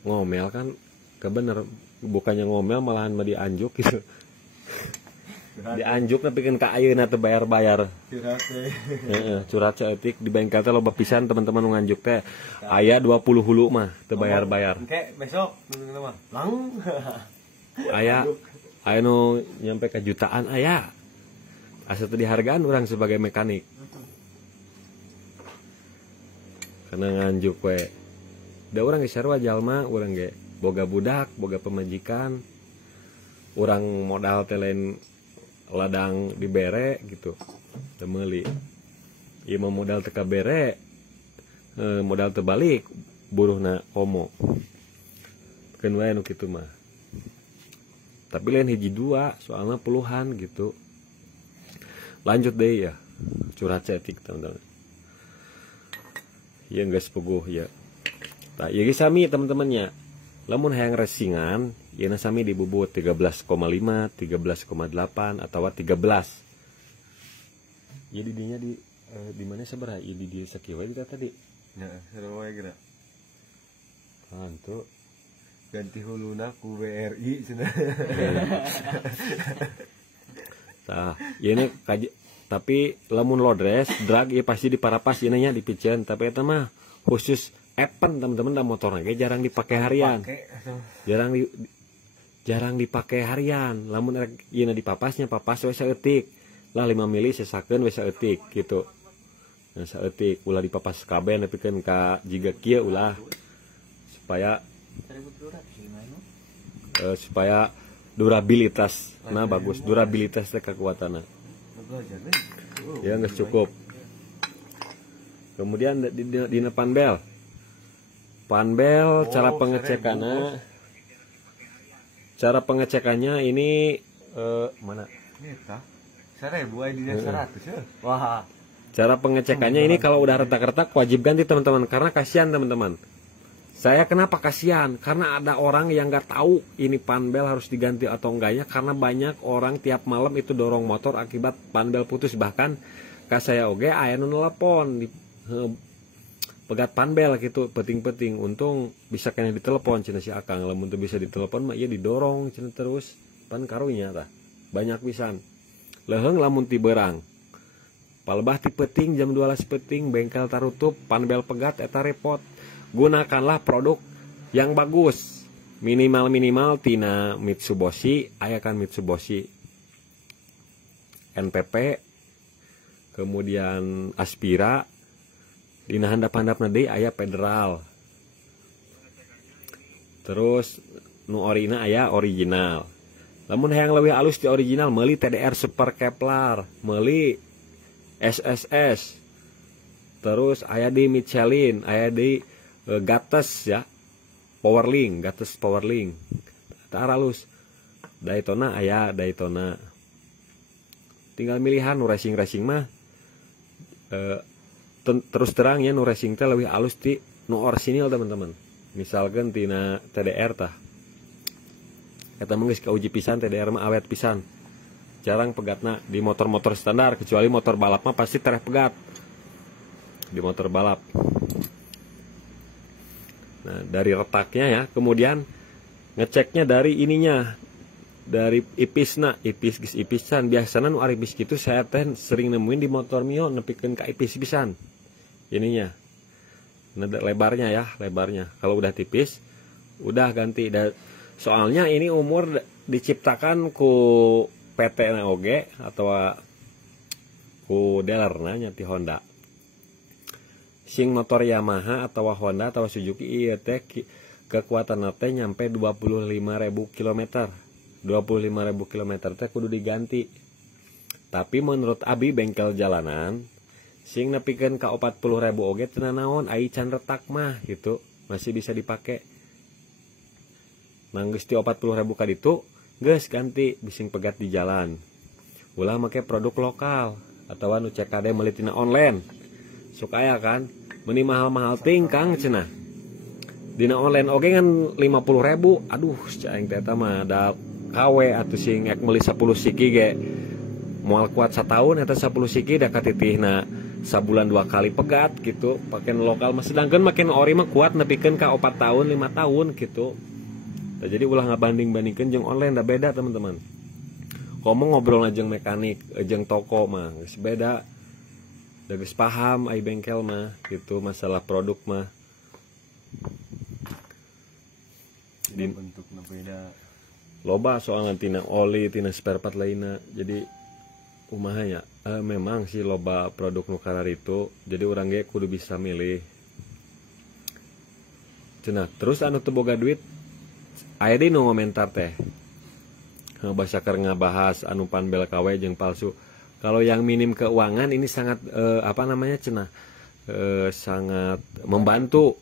ngomel kan, kebener bukannya ngomel malahan mah dianjuk gitu. Dianjuk tapi kan ka ayeuna teu bayar-bayar. Curhat ceeutik di bengkel teh loba pisan teman-teman nganjuk teh. Aya 20 hulu mah teu bayar-bayar. Engke besok mah. Lang. Aya nu nyampe ke jutaan aya. Asa teu dihargaan urang sebagai mekanik. Karena nganjuk we. Da urang ge sarua jalma, urang ge boga budak, boga pemajikan. Urang modal teh lain ladang dibere gitu. Teu meuli. Ieu mah modal teu kabere, modal teu balik, buruhna komo. Keun wae nu kitu mah. Tapi lain hiji dua, soalnya puluhan gitu. Lanjut deh ya, curhat cetik teman-teman. Ya geus puguh ya. Tah ieu ge sami teman-temannya. Lamun hayang racingan, yeuna sami dibubut 13,5, 13,8 atau 13. Ya di dinya di mana sabaraha? Ieu di dieu sakieu wae tadi. Nah, sarua wae geura. Hantu. Ganti huluna ku BRI cenah. Tah, ini tapi lamun lodres, drag ieu pasti diparapas ieu nya dipikeun, tapi eta mah khusus Epen teman-teman, da motorna ge jarang dipakai harian. Jarang dipakai harian. Lamun ieu dipapasnya papas we saeutik. Lah 5 mili sesakeun we saeutik gitu. Nah saeutik ulah dipapas kabeh nepikeun ka jiga kieu ulah supaya durabilitas nah bagus, durabilitas teh kekuatanna. Ya geus cukup. Kemudian di panbel cara pengecekannya ini mana? Eta 1.000 aya di 100 Wah. Cara pengecekannya ini kalau udah retak-retak wajib ganti teman-teman, karena kasihan teman-teman. Saya kenapa kasihan? Karena ada orang yang nggak tahu ini panbel harus diganti atau enggaknya, karena banyak orang tiap malam itu dorong motor akibat panbel putus. Bahkan ka saya oge aya nu nelpon pegat panbel gitu, peting-peting. Untung bisa kena ditelepon cenah si Akang. Lamun teu bisa ditelepon mah ieu didorong cenah terus pan karunya tah. Banyak pisan. Leheung lamun ti beurang. Palebah ti peting jam 12 peting bengkel tarutup, panbel pegat eta repot. Gunakanlah produk yang bagus. Minimal tina Mitsubishi, aya kan Mitsubishi NPP, kemudian Aspira. Dina handap-handapna deui aya Federal. Terus nu orina aya original. Lamun hayang leuwih alus di original meuli TDR Super Kevlar, meuli SSS. Terus aya di Michelin, aya di Gates ya. Gates Powerlink. Tah alus. Daytona aya Daytona. Tinggal milihan nu racing mah terus terang ya nu racing teh lebih halus ti nu orsinil teman-teman. Misalkan tina TDR tah. Eta mah geus kauji pisan TDR mah awet pisan. jarang pegatna di motor-motor standar, kecuali motor balap mah pasti tereh pegat di motor balap. Nah, dari retaknya ya, kemudian ngeceknya dari ininya, dari ipisna, ipisan biasanya nu ari bis gitu saya teh sering nemuin di motor Mio nepikeun ka ipis pisan ininya. Nah, lebarnya ya, lebarnya. Kalau udah tipis, udah ganti. Soalnya ini umur diciptakan ku PT na oge atau ku dealerna nya ti Honda. Sing motor Yamaha atau Honda atau Suzuki ieu teh kekuatan teh nyampe 25.000 km. 25.000 km teh kudu diganti. Tapi menurut abi bengkel jalanan sing nepikeun ka 40.000 oge teu naon, ai can retak mah gitu, masih bisa dipake. Nanggeus ti 40.000 ka ditu geus ganti bising pegat di jalan. Ulah make produk lokal atau nu CKD meuli tina online. Sok aya kan meuni mahal-mahal ting Kang cenah. Dina online oge kan 50.000. Aduh aing teh mah da KW atuh sing ek meuli 10 siki ge moal kuat setahun eta 10 siki da katitihna sabulan 2 kali pegat gitu, pakeun lokal mah. Sedangkan makin ori mah kuat nepikeun ka 4 tahun 5 tahun gitu. Nah, jadi ulah ngabanding-bandingkeun jeung online da beda teman-teman. Ngomong ngobrol jeung mekanik jeung toko mah geus beda. Da geus paham ai bengkel mah gitu masalah produk mah. Di bentuknya beda. Loba soalnya tina oli, tina spare part lainnya. Jadi kumaha ya, memang sih loba produk nukarar itu, jadi orang ge kudu bisa milih. Cenah, terus anu teu boga duit, aya deui nu ngomentar teh. Basaker ngabahas anu panbel KW jeung palsu. Kalau yang minim keuangan ini sangat cenah, sangat membantu.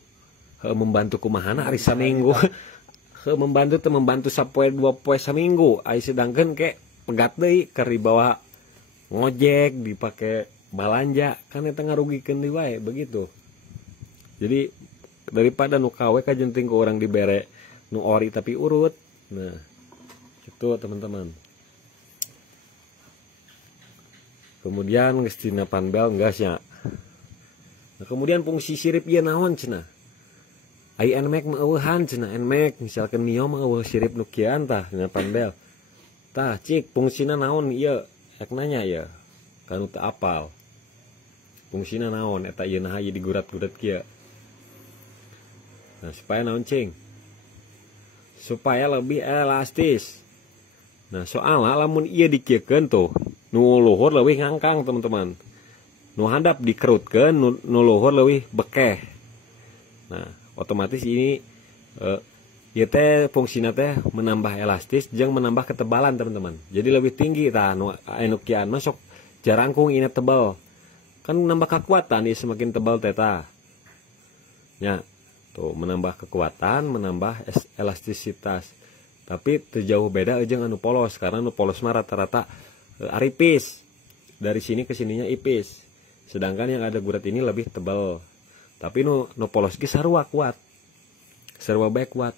Membantu kumahana ari saminggu. Membantu teh membantu sapoe 2 poe saminggu. Ai sedangkeun ke pegat deui keur dibawa ngojek dipake balanja kan eta ngarugikeun deui wae begitu. Jadi daripada nu KW ka jenting ku urang dibere nu ori tapi urut. Nah, itu teman-teman. Kemudian geus dina panbel gasnya. Nah, kemudian fungsi sirip ieu naon cenah? Ai NMAX mah eueuhan cenah NMAX, misalkan Mio mah eueuh sirip nu kieuan tah dina panbel. Tah cik fungsina naon ieu? Ek nanya ya, kanu teu apal. Fungsina naon eta ieu naha ieu digurat-gurat kieu. Nah, supaya naon cing? Supaya lebih elastis. Nah, soalnya lamun ieu dikiekeun tuh, nu luhur leuwih ngangkang teman-teman. Nu handap dikerutkeun, nu luhur leuwih bekeh. Nah, otomatis ini ieu teh fungsina teh menambah elastis jeung menambah ketebalan teman-teman. Jadi lebih tinggi tah nu kian masuk jarangkung ini tebal. Kan menambah kekuatan ieu semakin tebal teh tah. Ya, tuh menambah kekuatan, menambah elastisitas. Tapi terjauh beda jeung anu polos karena anu polos mah rata-rata aripis. Dari sini ke sininya ipis. Sedangkan yang ada gurat ini lebih tebal. Tapi nu polos ge sarua kuat. Sarua bae kuat.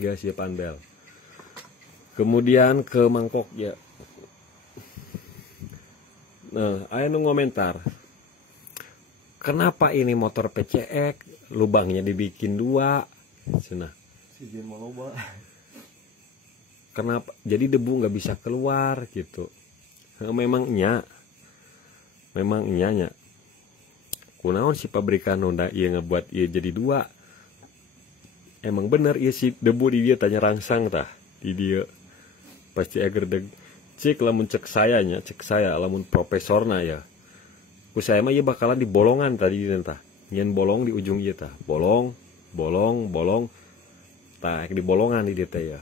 Gas ya panbel. Kemudian ke mangkok ya. Nah, aya nu ngomentar. Kenapa ini motor PCX lubangnya dibikin 2? Cenah. Siji mah loba. Kenapa? Jadi debu nggak bisa keluar gitu. Memangnya nya. Kunaon si pabrikan Honda ieu ngebuat ieu jadi 2. Emang bener ieu si debu di dia tanya rangsang tah di dia. Pasti agerdeg. Cik lamun cek saya lamun profesorna ya. Ku saya mah ieu bakalan dibolongan tadi tah. Nyen bolong di ujung ieu tah. Bolong. Tah di bolongan di dieu teh ya.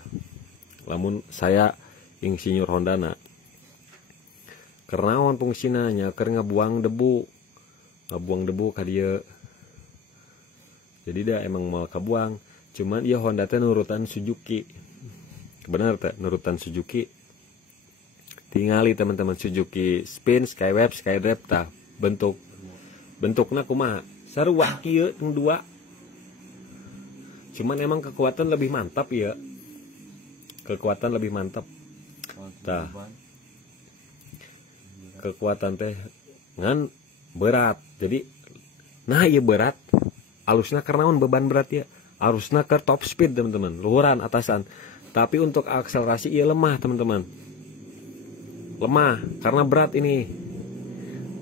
Lamun saya insinyur Hondana. Kernaon fungsina nya keur ngabuang debu. Ngabuang debu ka dieu. Jadi dia emang mau kabuang. Cuman ieu Honda teh nurutan Suzuki. Bener teh nurutan Suzuki. Tingali teman-teman Suzuki Spin, Skywave, Skydrap tah bentukna kumaha? Sarua kieu yang 2. Cuman emang kekuatan lebih mantap ya. kekuatan lebih mantap. Tah, kekuatan teh ngan berat. Jadi nah iya berat, alusna karena beban berat ya, alusna ke top speed teman-teman, luhuran atasan. Tapi untuk akselerasi iya lemah teman-teman, lemah karena berat ini.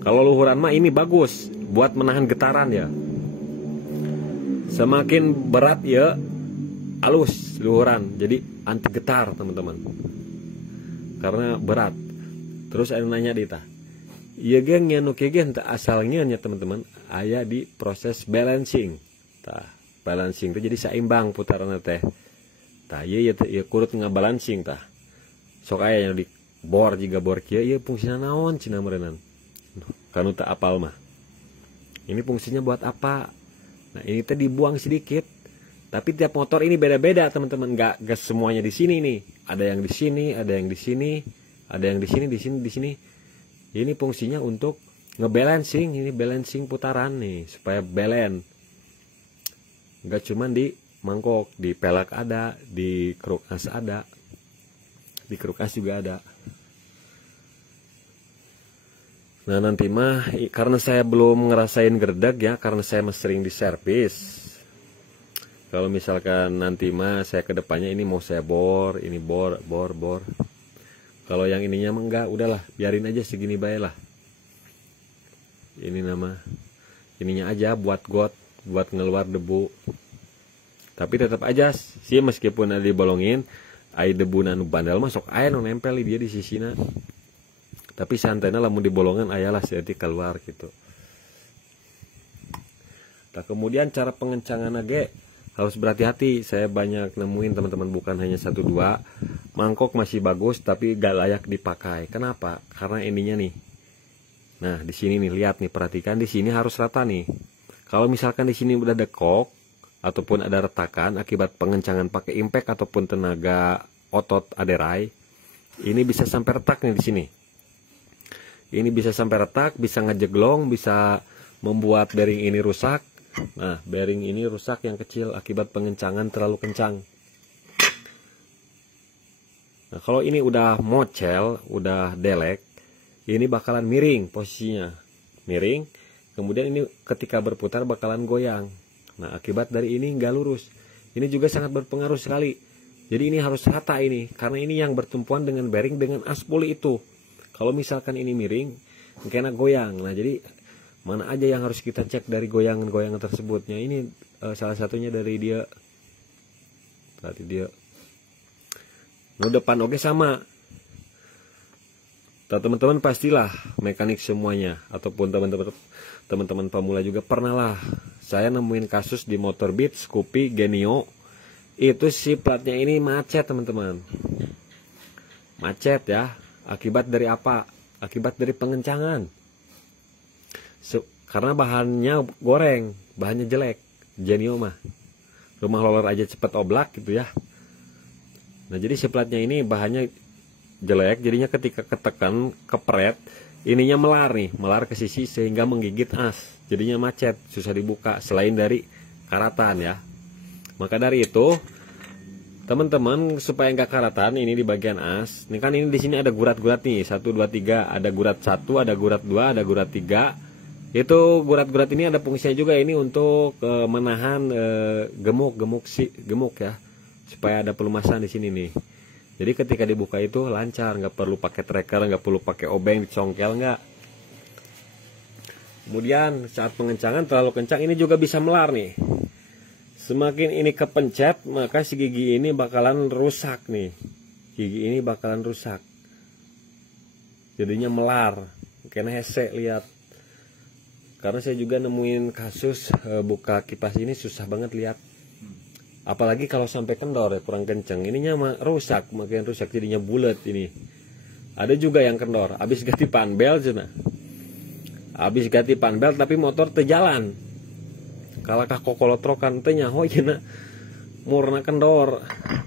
Kalau luhuran mah ini bagus buat menahan getaran ya. Semakin berat ya alus luhuran, jadi anti getar teman-teman, karena berat. Terus ada nanya dita, iya geng nyanu kegen tak asalnya nya teman-teman, aya di proses balancing. Tah, balancing itu jadi seimbang putaran teh. Tah, iya kurut ngabalancing tah. Sok aya yang di bor jika bor kieu ieu fungsina naon cina meureunnan. Kanu tak apal mah. Ini fungsinya buat apa? Nah, ini teh dibuang sedikit. Tapi tiap motor ini beda-beda, teman-teman. Enggak semuanya di sini nih. Ada yang di sini, ada yang di sini, ada yang di sini, di sini, di sini. Ini fungsinya untuk ngebalancing, ini balancing putaran nih supaya balance. Enggak cuman di mangkok, di pelek ada, di kruk as ada. Di kruk as juga ada. Nah nanti mah karena saya belum ngerasain gerdeg ya, karena saya sering di servis. Kalau misalkan nanti mah saya kedepannya ini mau saya bor, ini bor. Kalau yang ininya mah enggak, udahlah biarin aja segini bae lah. Ini nama ininya aja buat got, buat ngeluar debu. Tapi tetap aja sih meskipun ada dibolongin, air debu nanu bandel masuk air nu nempel dia di sisina. Tapi santainya lamun dibolongan ayalah seperti keluar gitu. Nah kemudian cara pengencangan age harus berhati-hati. Saya banyak nemuin teman-teman, bukan hanya 1-2 mangkok masih bagus tapi gak layak dipakai. Kenapa? Karena ininya nih. Nah di sini nih, lihat nih, perhatikan di sini harus rata nih. Kalau misalkan di sini udah dekok ataupun ada retakan akibat pengencangan pakai impact ataupun tenaga otot aderai, ini bisa sampai retak nih di sini. Ini bisa sampai retak, bisa ngejeglong, bisa membuat bearing ini rusak. Nah, bearing ini rusak yang kecil akibat pengencangan terlalu kencang. Nah, kalau ini udah mocel, udah delek, ini bakalan miring posisinya. Miring, kemudian ini ketika berputar bakalan goyang. Nah, akibat dari ini nggak lurus. Ini juga sangat berpengaruh sekali. Jadi ini harus rata ini, karena ini yang bertumpuan dengan bearing dengan aspuli itu. Kalau misalkan ini miring, kena goyang. Nah, jadi mana aja yang harus kita cek dari goyangan-goyangan tersebutnya. Ini salah satunya dari dia. Tadi dia. Nah, depan oke sama. Teman-teman pastilah mekanik semuanya ataupun teman-teman pemula juga pernah lah. Saya nemuin kasus di motor Beat, Scoopy, Genio. Itu si platnya ini macet, teman-teman. Macet ya. Akibat dari apa? Akibat dari pengencangan. Karena bahannya goreng, bahannya jelek. Genio mah rumah roller aja cepet oblak gitu ya. Nah jadi si platnya ini bahannya jelek, jadinya ketika ketekan kepret, ininya melar nih, melar ke sisi sehingga menggigit as. Jadinya macet, susah dibuka. Selain dari karatan ya. Maka dari itu teman-teman, supaya nggak karatan ini di bagian as. Ini kan ini di sini ada gurat-gurat nih, 1, 2, 3. Ada gurat 1, ada gurat 2, ada gurat 3. Itu gurat-gurat ini ada fungsinya juga ini untuk menahan gemuk ya, supaya ada pelumasan di sini nih. Jadi ketika dibuka itu lancar, nggak perlu pakai tracker, nggak perlu pakai obeng dicongkel nggak. Kemudian saat pengencangan terlalu kencang ini juga bisa melar nih. Semakin ini kepencet, maka si gigi ini bakalan rusak nih. Gigi ini bakalan rusak. Jadinya melar. Kena hese, lihat. Karena saya juga nemuin kasus buka kipas ini susah banget lihat. Apalagi kalau sampai kendor ya, kurang kenceng. Ininya rusak, makin rusak jadinya bulat ini. Ada juga yang kendor, habis ganti panbel cina. Habis ganti panbel tapi motor terjalan. Kalakah kokolotrokan teh nyaho cenah murna kendor.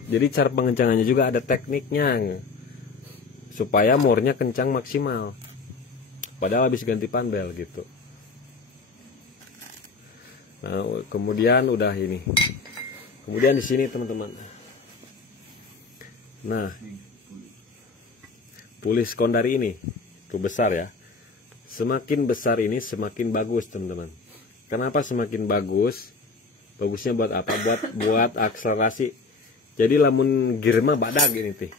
Jadi cara pengencangannya juga ada tekniknya supaya murnya kencang maksimal. Padahal habis ganti panbel gitu. Nah, kemudian udah ini. Kemudian di sini teman-teman. Nah, puli sekondari ini tuh besar ya. Semakin besar ini semakin bagus, teman-teman. Kenapa semakin bagus? Bagusnya buat apa? Buat akselerasi. Jadi lamun gear mah badag ini teh.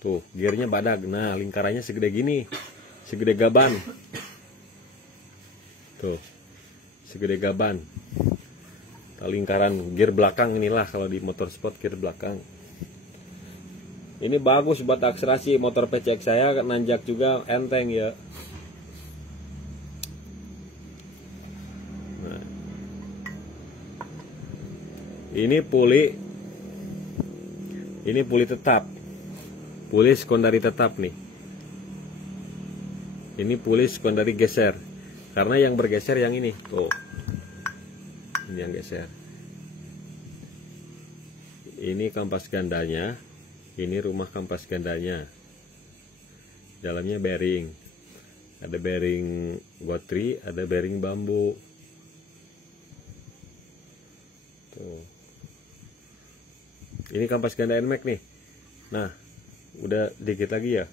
Tuh, gearnya badag. Nah, lingkarannya segede gini. Segede gaban. Tuh. Segede gaban. Lingkaran gear belakang inilah kalau di motorsport gear belakang. Ini bagus buat akselerasi. Motor PCX saya nanjak juga enteng ya. Nah. Ini puli tetap. Puli sekondari tetap nih. Ini puli sekondari geser. Karena yang bergeser yang ini. Tuh. Ini yang geser. Ini kampas gandanya. Ini rumah kampas gandanya. Dalamnya bearing. Ada bearing gotri, ada bearing bambu. Tuh. Ini kampas ganda NMAX nih. Nah, udah dikit lagi ya.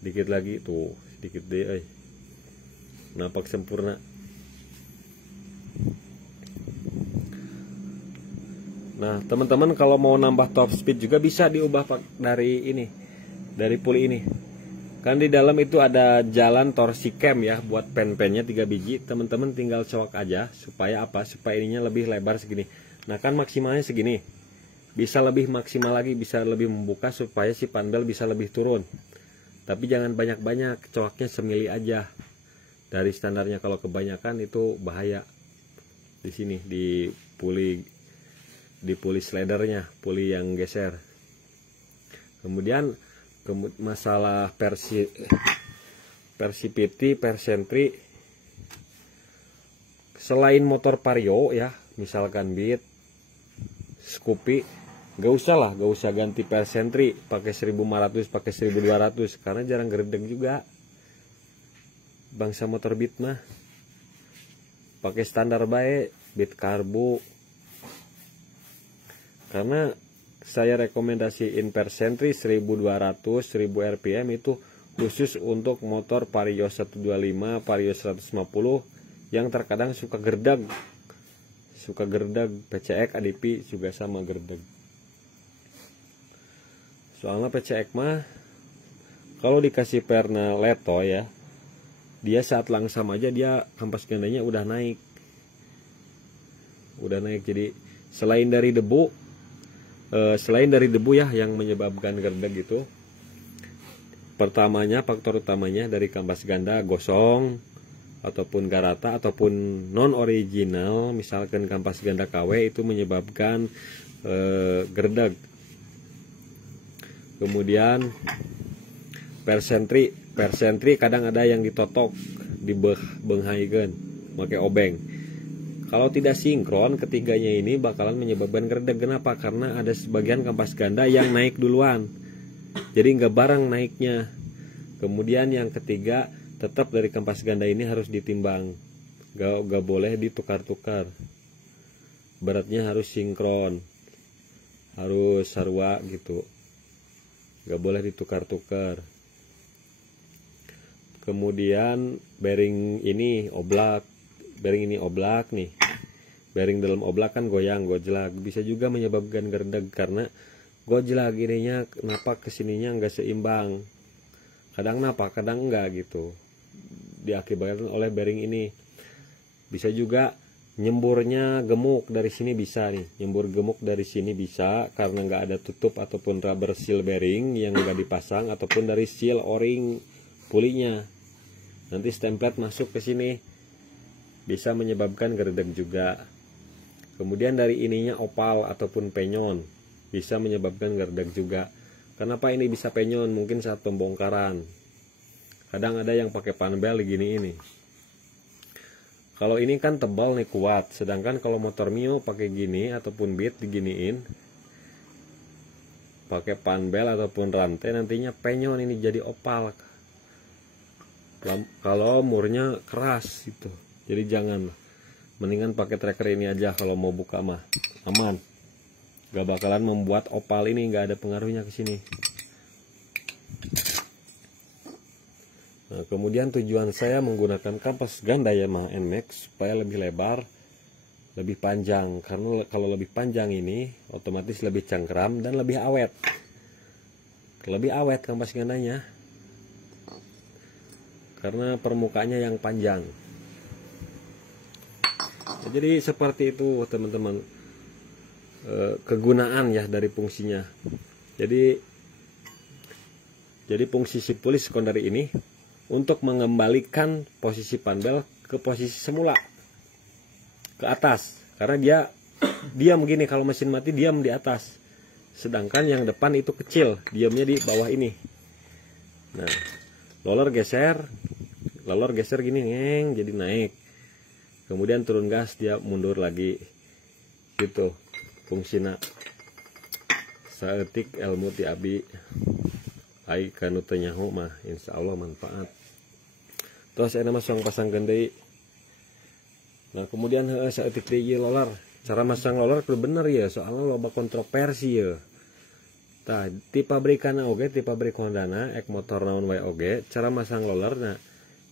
Dikit lagi tuh, sedikit deh. Nampak sempurna. Nah, teman-teman kalau mau nambah top speed juga bisa diubah dari ini, dari puli ini. Kan di dalam itu ada jalan torsi cam ya, buat pen-pennya 3 biji. Teman-teman tinggal cowok aja supaya apa? Supaya ininya lebih lebar segini. Nah, kan maksimalnya segini. Bisa lebih maksimal lagi, bisa lebih membuka supaya si panbel bisa lebih turun. Tapi jangan banyak-banyak, cowoknya semili aja. Dari standarnya, kalau kebanyakan itu bahaya. Di sini di puli slidernya, puli yang geser. Kemudian masalah persipiti, persentri, selain motor Vario ya, misalkan Beat, Scoopy, gak usah ganti persentri pakai 1500, pakai 1200 karena jarang geredeg juga. Bangsa motor Beat mah pakai standar baik, Beat karbo. Karena saya rekomendasiin persentri 1200, 1000 rpm itu khusus untuk motor Vario 125, Vario 150 yang terkadang suka gerdeg. PCX, ADP juga sama gerdeg. Soalnya PCX mah kalau dikasih perna leto ya, dia saat langsam aja dia kampas gandanya udah naik. Jadi selain dari debu ya yang menyebabkan gerdeg itu, faktor utamanya dari kampas ganda gosong ataupun garata ataupun non original, misalkan kampas ganda KW itu menyebabkan gerdeg. Kemudian persentri kadang ada yang ditotok, dibenghaikeun pakai obeng. Kalau tidak sinkron, ketiganya ini bakalan menyebabkan gerdeg. Kenapa? Karena ada sebagian kampas ganda yang naik duluan, jadi nggak bareng naiknya. Kemudian yang ketiga, tetap dari kampas ganda ini harus ditimbang, nggak boleh ditukar-tukar. Beratnya harus sinkron, harus sarua gitu, nggak boleh ditukar-tukar. Kemudian bearing ini oblak nih. Bearing dalam oblak kan goyang, gojlak, bisa juga menyebabkan gerdeg karena gojlak ininya napak kesininya nggak seimbang. Kadang napak, kadang enggak gitu. Diakibatkan oleh bearing ini. Bisa juga nyemburnya gemuk dari sini bisa nih. Nyembur gemuk dari sini bisa karena nggak ada tutup ataupun rubber seal bearing yang nggak dipasang, ataupun dari seal o-ring pulinya. Nanti stemplet masuk ke sini, bisa menyebabkan gerdeg juga. Kemudian dari ininya opal ataupun penyon, bisa menyebabkan gerdeg juga. Kenapa ini bisa penyon? Mungkin saat pembongkaran. Kadang ada yang pakai panbel gini ini. Kalau ini kan tebal nih, kuat. Sedangkan kalau motor Mio pakai gini ataupun Beat diginiin, pakai panbel ataupun rantai, nantinya penyon ini jadi opal. Kalau murnya keras gitu. Jadi jangan, mendingan pakai tracker ini aja kalau mau buka mah aman. Gak bakalan membuat opal ini nggak ada pengaruhnya ke sini. Nah, kemudian tujuan saya menggunakan kampas ganda Yamaha NMAX supaya lebih lebar, lebih panjang. Karena kalau lebih panjang ini otomatis lebih cangkram dan lebih awet. Lebih awet kampas gandanya. Karena permukaannya yang panjang. Nah, jadi seperti itu teman-teman. Kegunaan ya dari fungsinya. Jadi fungsi si puli sekondari ini untuk mengembalikan posisi panbel ke posisi semula, ke atas, karena dia diam gini. Kalau mesin mati diam di atas, sedangkan yang depan itu kecil, diamnya di bawah ini. Nah, roller geser gini ngeng, jadi naik, kemudian turun gas dia mundur lagi gitu fungsina. Saeutik ilmu ti abi ai kanu teu nyaho mah insyaallah manfaat. Terus enak masang pasangkeun deui. Nah, kemudian saeutik deui roller. Cara masang roller kudu bener ya, soalnya loba kontroversi ya. Tah, ti pabrikana oge, ti pabrik Hondana ek motor naon wae oge, cara masang roller na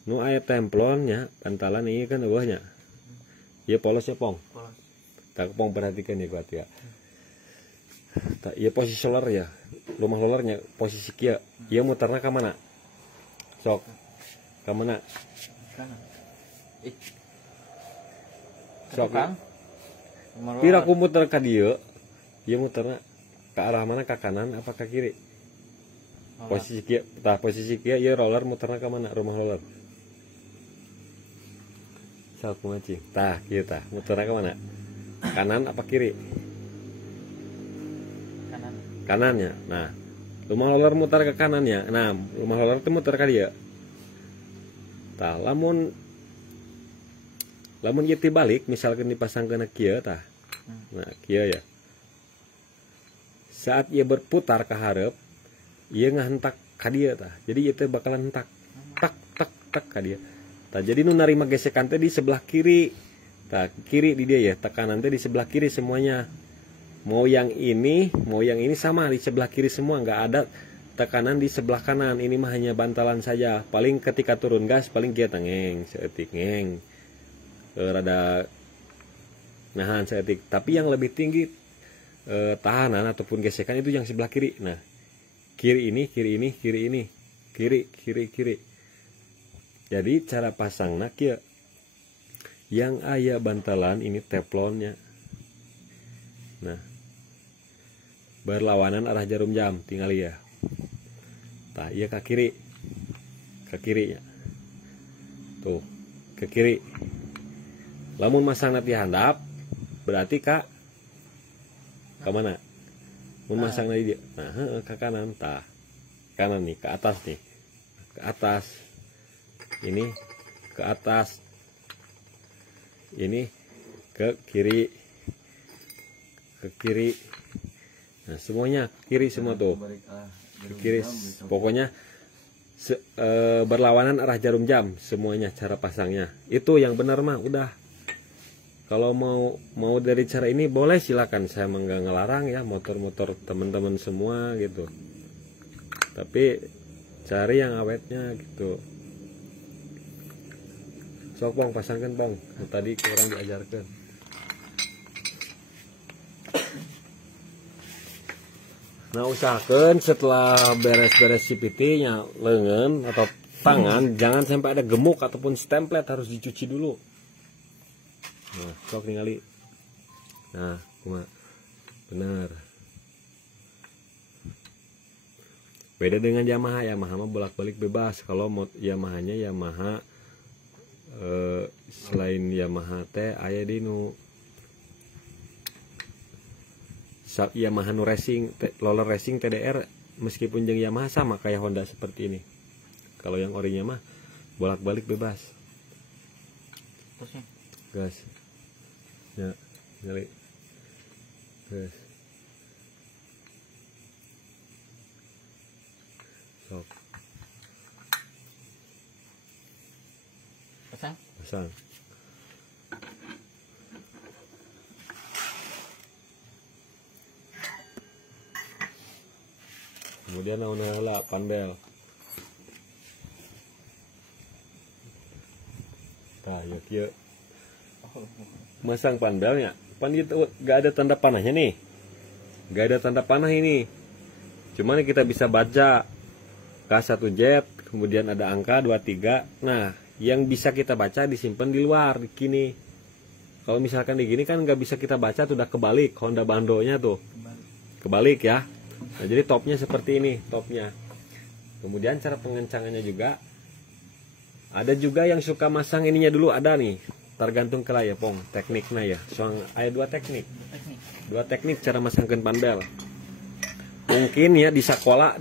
nu aya templon nya, pantalan ieu kan eueuh nya. Ieu polos ya, Pong. Polos. Tak Pong perhatikan ya kuat ya. Tak, ieu posisi roller ya. Rumah rollernya posisi kieu. Ieu muterna ka mana? Sok. Ka mana? Kanan. Sok. Kang. Pira ku muter ka dieu? Ieu muterna ke arah mana? Ka kanan apa ka kiri? Posisi kieu. Tah, posisi kieu ieu roller muterna ka mana? Rumah roller. Sok mancing. Tah, kieu tah. Muterna ka mana? Kanan apa kiri? Kanan. Kanannya. Nah, rumah roller muter ke kanannya. Nah, rumah roller itu muter ka dieu. Tah, lamun ieu tibalik misalkan dipasangkeun kieu tah. Nah, kieu ya. Saat ia berputar ke hareup, ieu ngahentak ka dieu tah. Jadi ieu teh bakalan hentak. Tak tak tak ka dieu. Tah, jadi nu narima gesekan teh di sebelah kiri. Tah, kiri di dia ya, tekanan teh di sebelah kiri semuanya. Mau yang ini sama di sebelah kiri semua, nggak ada tekanan di sebelah kanan. Ini mah hanya bantalan saja. Paling ketika turun gas paling kia tengeng, seetik ngeng. Rada nahan seetik. Tapi yang lebih tinggi tahanan ataupun gesekan itu yang sebelah kiri. Nah, kiri ini. Jadi cara pasang nak ya, yang aya bantalan ini teflonnya. Nah, berlawanan arah jarum jam tinggal ya. Tah, iya ke kiri. Ke kirinya. Tuh, ke kiri. Lamun masang nanti handap, berarti ke mana? Mun masang nanti dia. Nah, ke kanan. Tah, kanan nih, ke atas nih. Ke atas. Ini ke atas. Ini ke kiri. Ke kiri. Nah, semuanya kiri semua tuh. Ke kiri. Pokoknya berlawanan arah jarum jam semuanya cara pasangnya. Itu yang benar mah udah. Kalau mau dari cara ini boleh silakan, saya enggak ngelarang ya, motor-motor teman-teman semua gitu. Tapi cari yang awetnya gitu. Sok Bang, pasangkan Bang. Tadi kurang diajarkan. Nah, usahakan setelah beres-beres CPT-nya lengan atau tangan jangan sampai ada gemuk ataupun stemplet, harus dicuci dulu. Nah, sok ningali. Nah, kuma benar. Beda dengan Yamaha. Yamaha mah bolak-balik bebas. Kalau mau Yamahanya Yamaha selain Yamaha teh aya di nu Yamaha nu racing, roller racing TDR, meskipun jeung Yamaha sama kayak Honda seperti ini. Kalau yang orinya mah bolak-balik bebas. Terusnya. Gas. Ya, nyali. Gas. Sok. Pasang. Pasang. Kemudian naon heula panbel. Tah ya kieu. Masang panbelnya. Pan itu gak ada tanda panahnya nih. Gak ada tanda panah ini. Cuman kita bisa baca K1Z, kemudian ada angka 23. Nah, yang bisa kita baca disimpan di luar di sini. Kalau misalkan di gini kan nggak bisa kita baca, tuh udah kebalik Honda Bandonya tuh. Kebalik ya. Nah, jadi topnya seperti ini, topnya. Kemudian cara pengencangannya juga. Ada juga yang suka masang ininya dulu, ada nih. Tergantung ke ya, Pong, tekniknya ya. Soalnya ada dua teknik. Dua teknik cara masangkan panbel. Mungkin ya di sekolah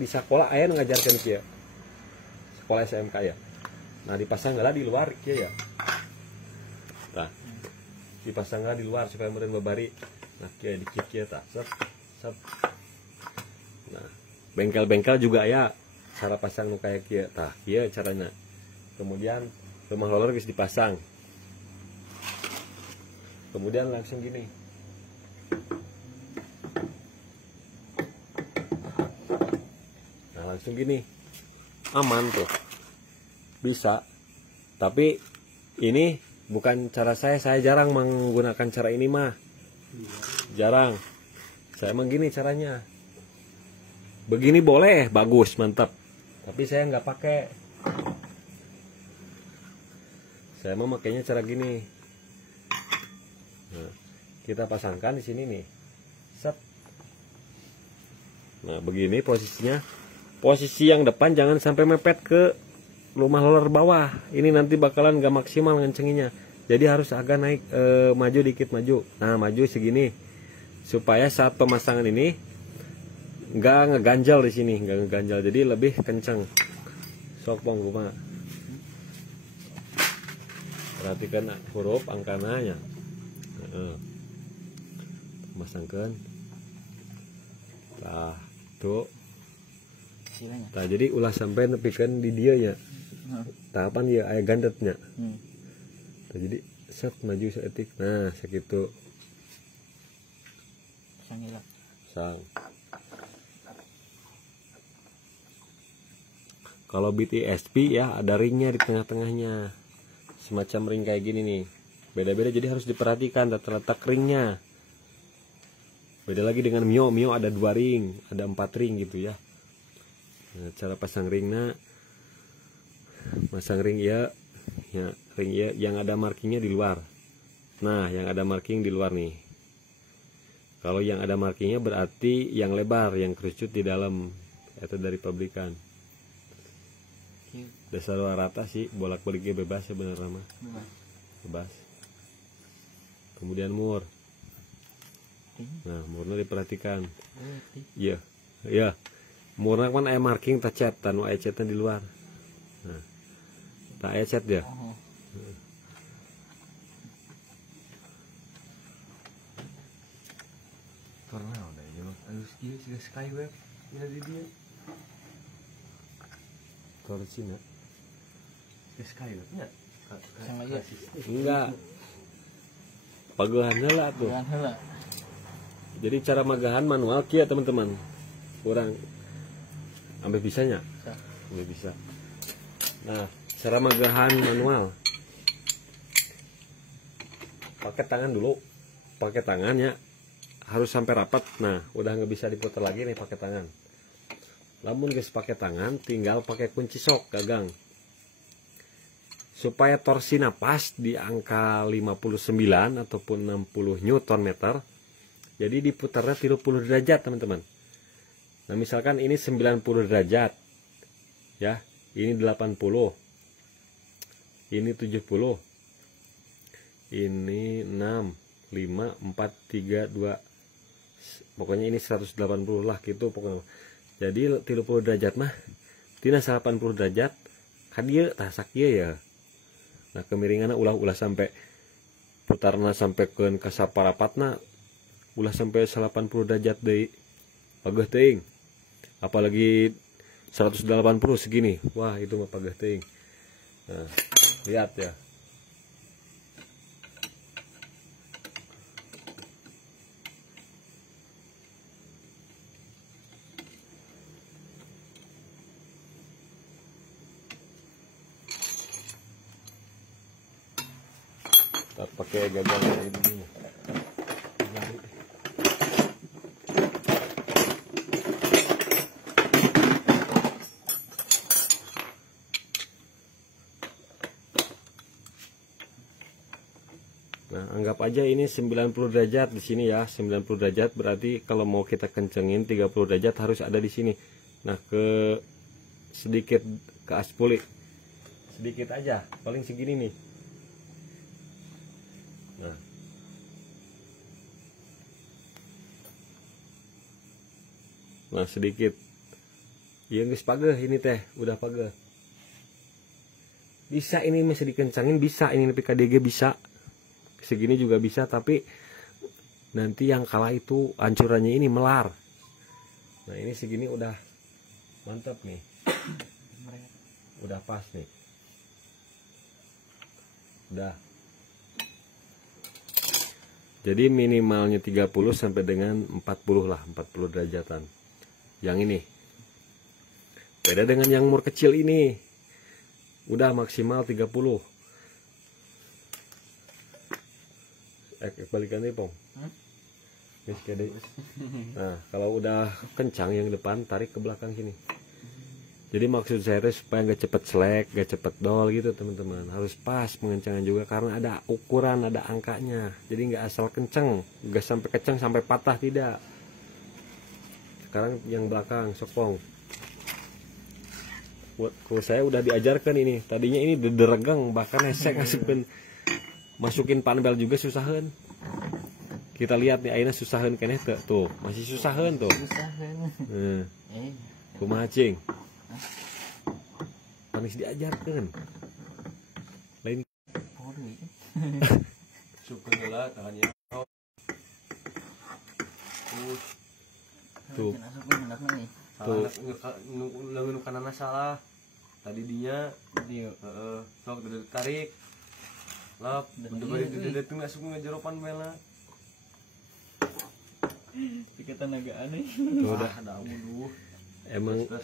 aya ngajarkan kieu. Sekolah SMK ya. Nah, dipasang lah di luar kieu ya. Tah. Dipasang lah di luar supaya meureun babari. Nah, kieu dikit kieu tah. Set. Set. Nah, bengkel-bengkel juga ya cara pasang nu kayak kieu. Tah, kieu caranya. Kemudian rumah roller geus dipasang. Kemudian langsung gini. Nah, langsung gini. Aman tuh. Bisa. Tapi ini bukan cara saya jarang menggunakan cara ini mah. Jarang. Saya emang gini caranya. Begini boleh, bagus, mantap. Tapi saya nggak pakai. Saya mau makainya cara gini. Nah, kita pasangkan di sini nih. Set. Nah, begini posisinya. Posisi yang depan jangan sampai mepet ke rumah roller bawah. Ini nanti bakalan gak maksimal ngencenginya. Jadi harus agak naik maju dikit maju. Nah, maju segini. Supaya saat pemasangan ini nggak ngeganjal di sini, nggak ngeganjal. Jadi lebih kencang. Sok Pong kumaha. Perhatikan huruf angkananya. Masangkan. Tah, tuh. Tah, jadi ulah sampai nepikeun di dieu nya. Tahapan dia aya gandetnya. Tah, jadi set maju saeutik. Nah, sakitu. Sang. Kalau BTSP ya ada ringnya di tengah-tengahnya. Semacam ring kayak gini nih. Beda-beda, jadi harus diperhatikan letak ringnya. Beda lagi dengan Mio. Mio ada 2 ring, ada 4 ring gitu ya. Nah, cara pasang ringnya, masang ring ya, ring ya yang ada markingnya di luar. Nah, yang ada marking di luar nih. Kalau yang ada markingnya berarti yang lebar, yang kerucut di dalam. Itu dari pabrikan. Dasar rata sih, bolak-baliknya bebas sebenarnya mah. Bebas. Kemudian mur. Nah, murnya diperhatikan. Iya. Iya. Murna kan aya marking tak cat, tanu aya catnya di luar. Nah. Tak aya cat dia. Karena udah ya, harus dia sudah skyweb ya di dia. Kalau Cina. Skywebnya. Sama aja. Enggak. Pagahan heula tuh. Jadi cara magahan manual kieu teman-teman. Kurang ambil bisanya. Ambil bisa. Nah, cara magahan manual. Pakai tangan dulu. Pakai tangannya harus sampai rapat. Nah, udah nggak bisa diputar lagi nih pakai tangan. Lamun geus pakai tangan, tinggal pakai kunci sok gagang. Supaya torsina pas di angka 59 ataupun 60 Newton meter. Jadi diputarnya 30 derajat teman-teman. Nah, misalkan ini 90 derajat. Ya, ini 80. Ini 70. Ini 6, 5, 4, 3, 2. Pokoknya ini 180 lah gitu pokoknya. Jadi 30 derajat mah tina 80 derajat kan dia tasak dia ya. Nah, kemiringannya ulah sampai putarna sampai ke kasaparapatna ulah sampai 80 derajat deui. Pageuh teuing. Apalagi 180 segini. Wah, itu mah pageuh teuing. Nah, lihat ya. pakai gagal ini. Nah, anggap aja ini 90 derajat di sini ya, 90 derajat berarti kalau mau kita kencengin 30 derajat harus ada di sini. Nah, sedikit ke aspuli. Sedikit aja, paling segini nih. Nah. Nah, sedikit. Ya geus pageh ini teh, udah pageh. Bisa ini masih dikencangin, bisa ini PKDG bisa. Segini juga bisa, tapi nanti yang kalah itu ancurannya ini melar. Nah, ini segini udah mantap nih, udah pas nih, udah. Jadi minimalnya 30 sampai dengan 40 lah, 40 derajatan. Yang ini beda dengan yang mur kecil ini, udah maksimal 30. Balikan nih pong. Nah, kalau udah kencang yang depan tarik ke belakang sini. Jadi maksud saya itu supaya nggak cepet selek, nggak cepet dol gitu teman-teman. Harus pas pengencangan juga karena ada ukuran, ada angkanya. Jadi nggak asal kenceng, nggak sampai kenceng sampai patah, tidak. Sekarang yang belakang sokong. Kalau saya udah diajarkan ini. Tadinya ini dederegang, bahkan esek masukin panbel juga susahan. Kita lihat nih ayeuna susahan keneh tuh, masih susahan tuh. Susahan. Kumaha cing? Panis diajarkan. Lain syukur heula tangannya. Tuh. Tuh. Lamun kanana salah. Tadi dinya sok tarik. Lap, bentuk bari dedet nggak suka ngejeropan bela. Kita tenaga aneh. Udah ada dulu.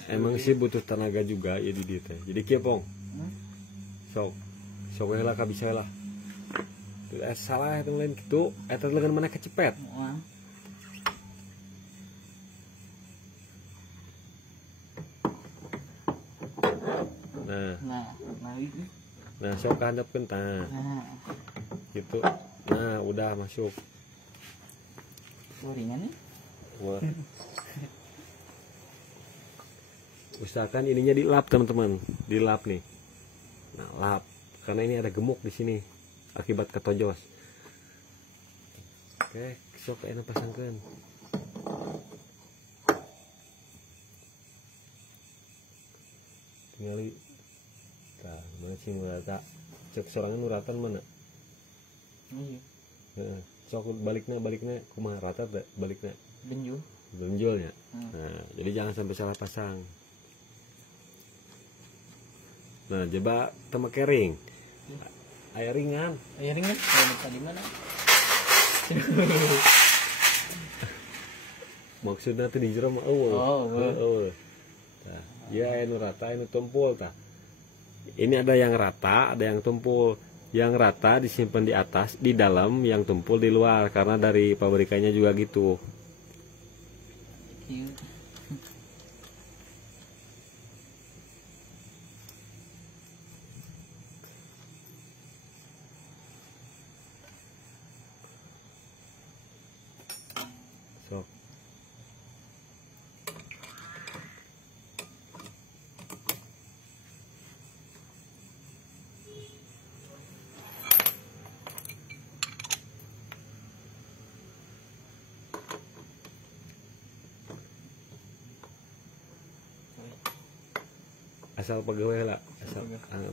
Emang sih butuh tenaga juga ya di teh. Jadi kieu pong. Sok heula ka bisa lah. Tuh salah eta lain kitu, eta lengan mana kecepet. Nah, sok handapkeun tah. Gitu. Nah, udah masuk. Ringan nih. Wah. Usahakan ininya dilap teman-teman, dilap nih. Nah, lap karena ini ada gemuk di sini akibat ketojos. Oke, sok enak pasangkeun. Tinggali. Tah, mana sih nurata? Cek sorangan nuratan mana? Iya. Heeh. Sok baliknya kumaha rata teh baliknya? Benjolnya. Nah, jadi jangan sampai salah pasang. Nah, coba tema kering. Air ringan. Tadi mana? Maksudnya tuh di jero mah eueuh. Tah, ya anu rata, anu tumpul tah. Ini ada yang rata, ada yang tumpul. Yang rata disimpan di atas, di dalam, yang tumpul di luar karena dari pabrikannya juga gitu. Sok. Asal pegawai lah, asal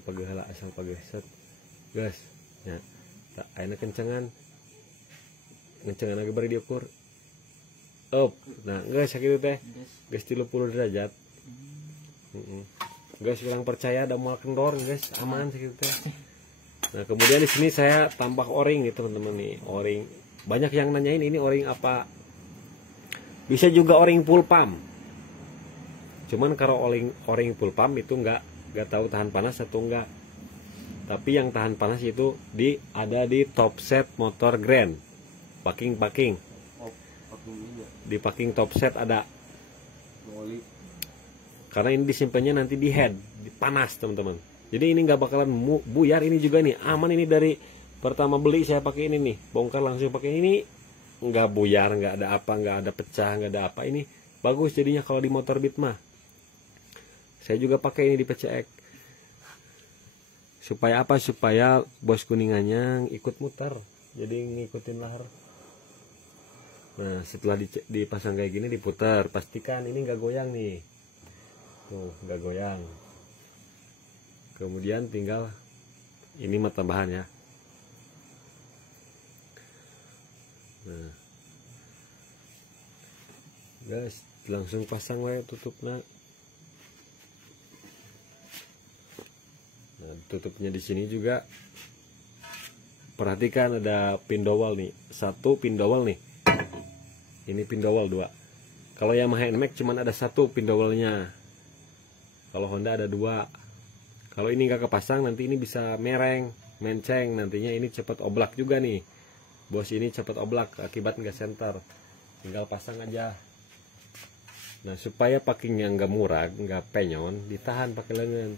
pegawai set, gas, ya, tak, aina kencengan lagi bari diukur, up, nah, gas sakit teh, gas 30 derajat, gas kurang percaya, ada mau kendor, gas aman sakit teh. Nah, kemudian di sini saya tambah o-ring nih teman-teman nih, o-ring, banyak yang nanyain ini o-ring apa, bisa juga o-ring full pump. Cuman kalau o-ring full pump itu nggak tahu tahan panas atau enggak. Tapi yang tahan panas itu ada di top set motor Grand. Packing. Oh, pakai ini ya. Di packing top set ada. Oli. Karena ini disimpannya nanti di head, di panas teman-teman. Jadi ini nggak bakalan buyar. Ini juga nih aman, ini dari pertama beli saya pakai ini nih, bongkar langsung pakai ini, nggak buyar, nggak ada apa, nggak ada pecah, nggak ada apa. Ini bagus jadinya kalau di motor Beat mah. Saya juga pakai ini di PCX. Supaya apa? Supaya bos kuningannya ikut muter, jadi ngikutin lahar. Nah setelah dipasang kayak gini, diputar, pastikan ini nggak goyang nih. Tuh nggak goyang. Kemudian tinggal ini mah tambahan ya. Nah guys, langsung pasang wae tutupnya. Nah tutupnya di sini juga perhatikan ada pin dowel nih, satu pin dowel nih. Ini pin dowel 2. Kalau Yamaha NMAX cuman ada satu pin dowelnya. Kalau Honda ada 2. Kalau ini nggak kepasang nanti ini bisa mereng, menceng, nantinya ini cepat oblak juga nih. Bos ini cepat oblak akibat nggak senter. Tinggal pasang aja. Nah supaya packingnya nggak murah, nggak penyon, ditahan pakai lengan.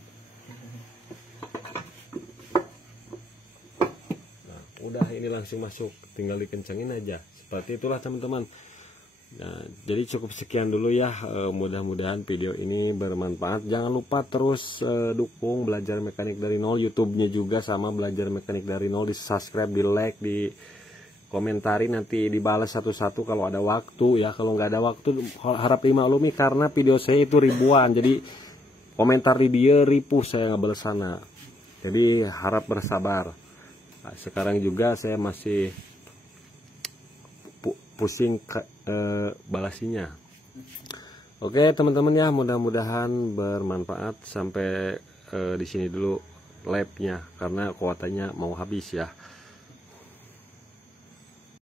Nah udah ini langsung masuk, tinggal dikencengin aja. Seperti itulah teman-teman. Nah, jadi cukup sekian dulu ya. Mudah-mudahan video ini bermanfaat. Jangan lupa terus dukung Belajar Mekanik dari Nol, YouTube-nya juga sama Belajar Mekanik dari Nol. Di subscribe, di like, di komentari, nanti dibalas satu-satu kalau ada waktu ya. Kalau nggak ada waktu harap dimaklumi karena video saya itu ribuan. Jadi komentar di dia ribu saya nggak balas sana. Jadi harap bersabar. Nah, sekarang juga saya masih pusing balasinya. Oke teman-teman ya, mudah-mudahan bermanfaat. Sampai di sini dulu live-nya karena kuotanya mau habis ya.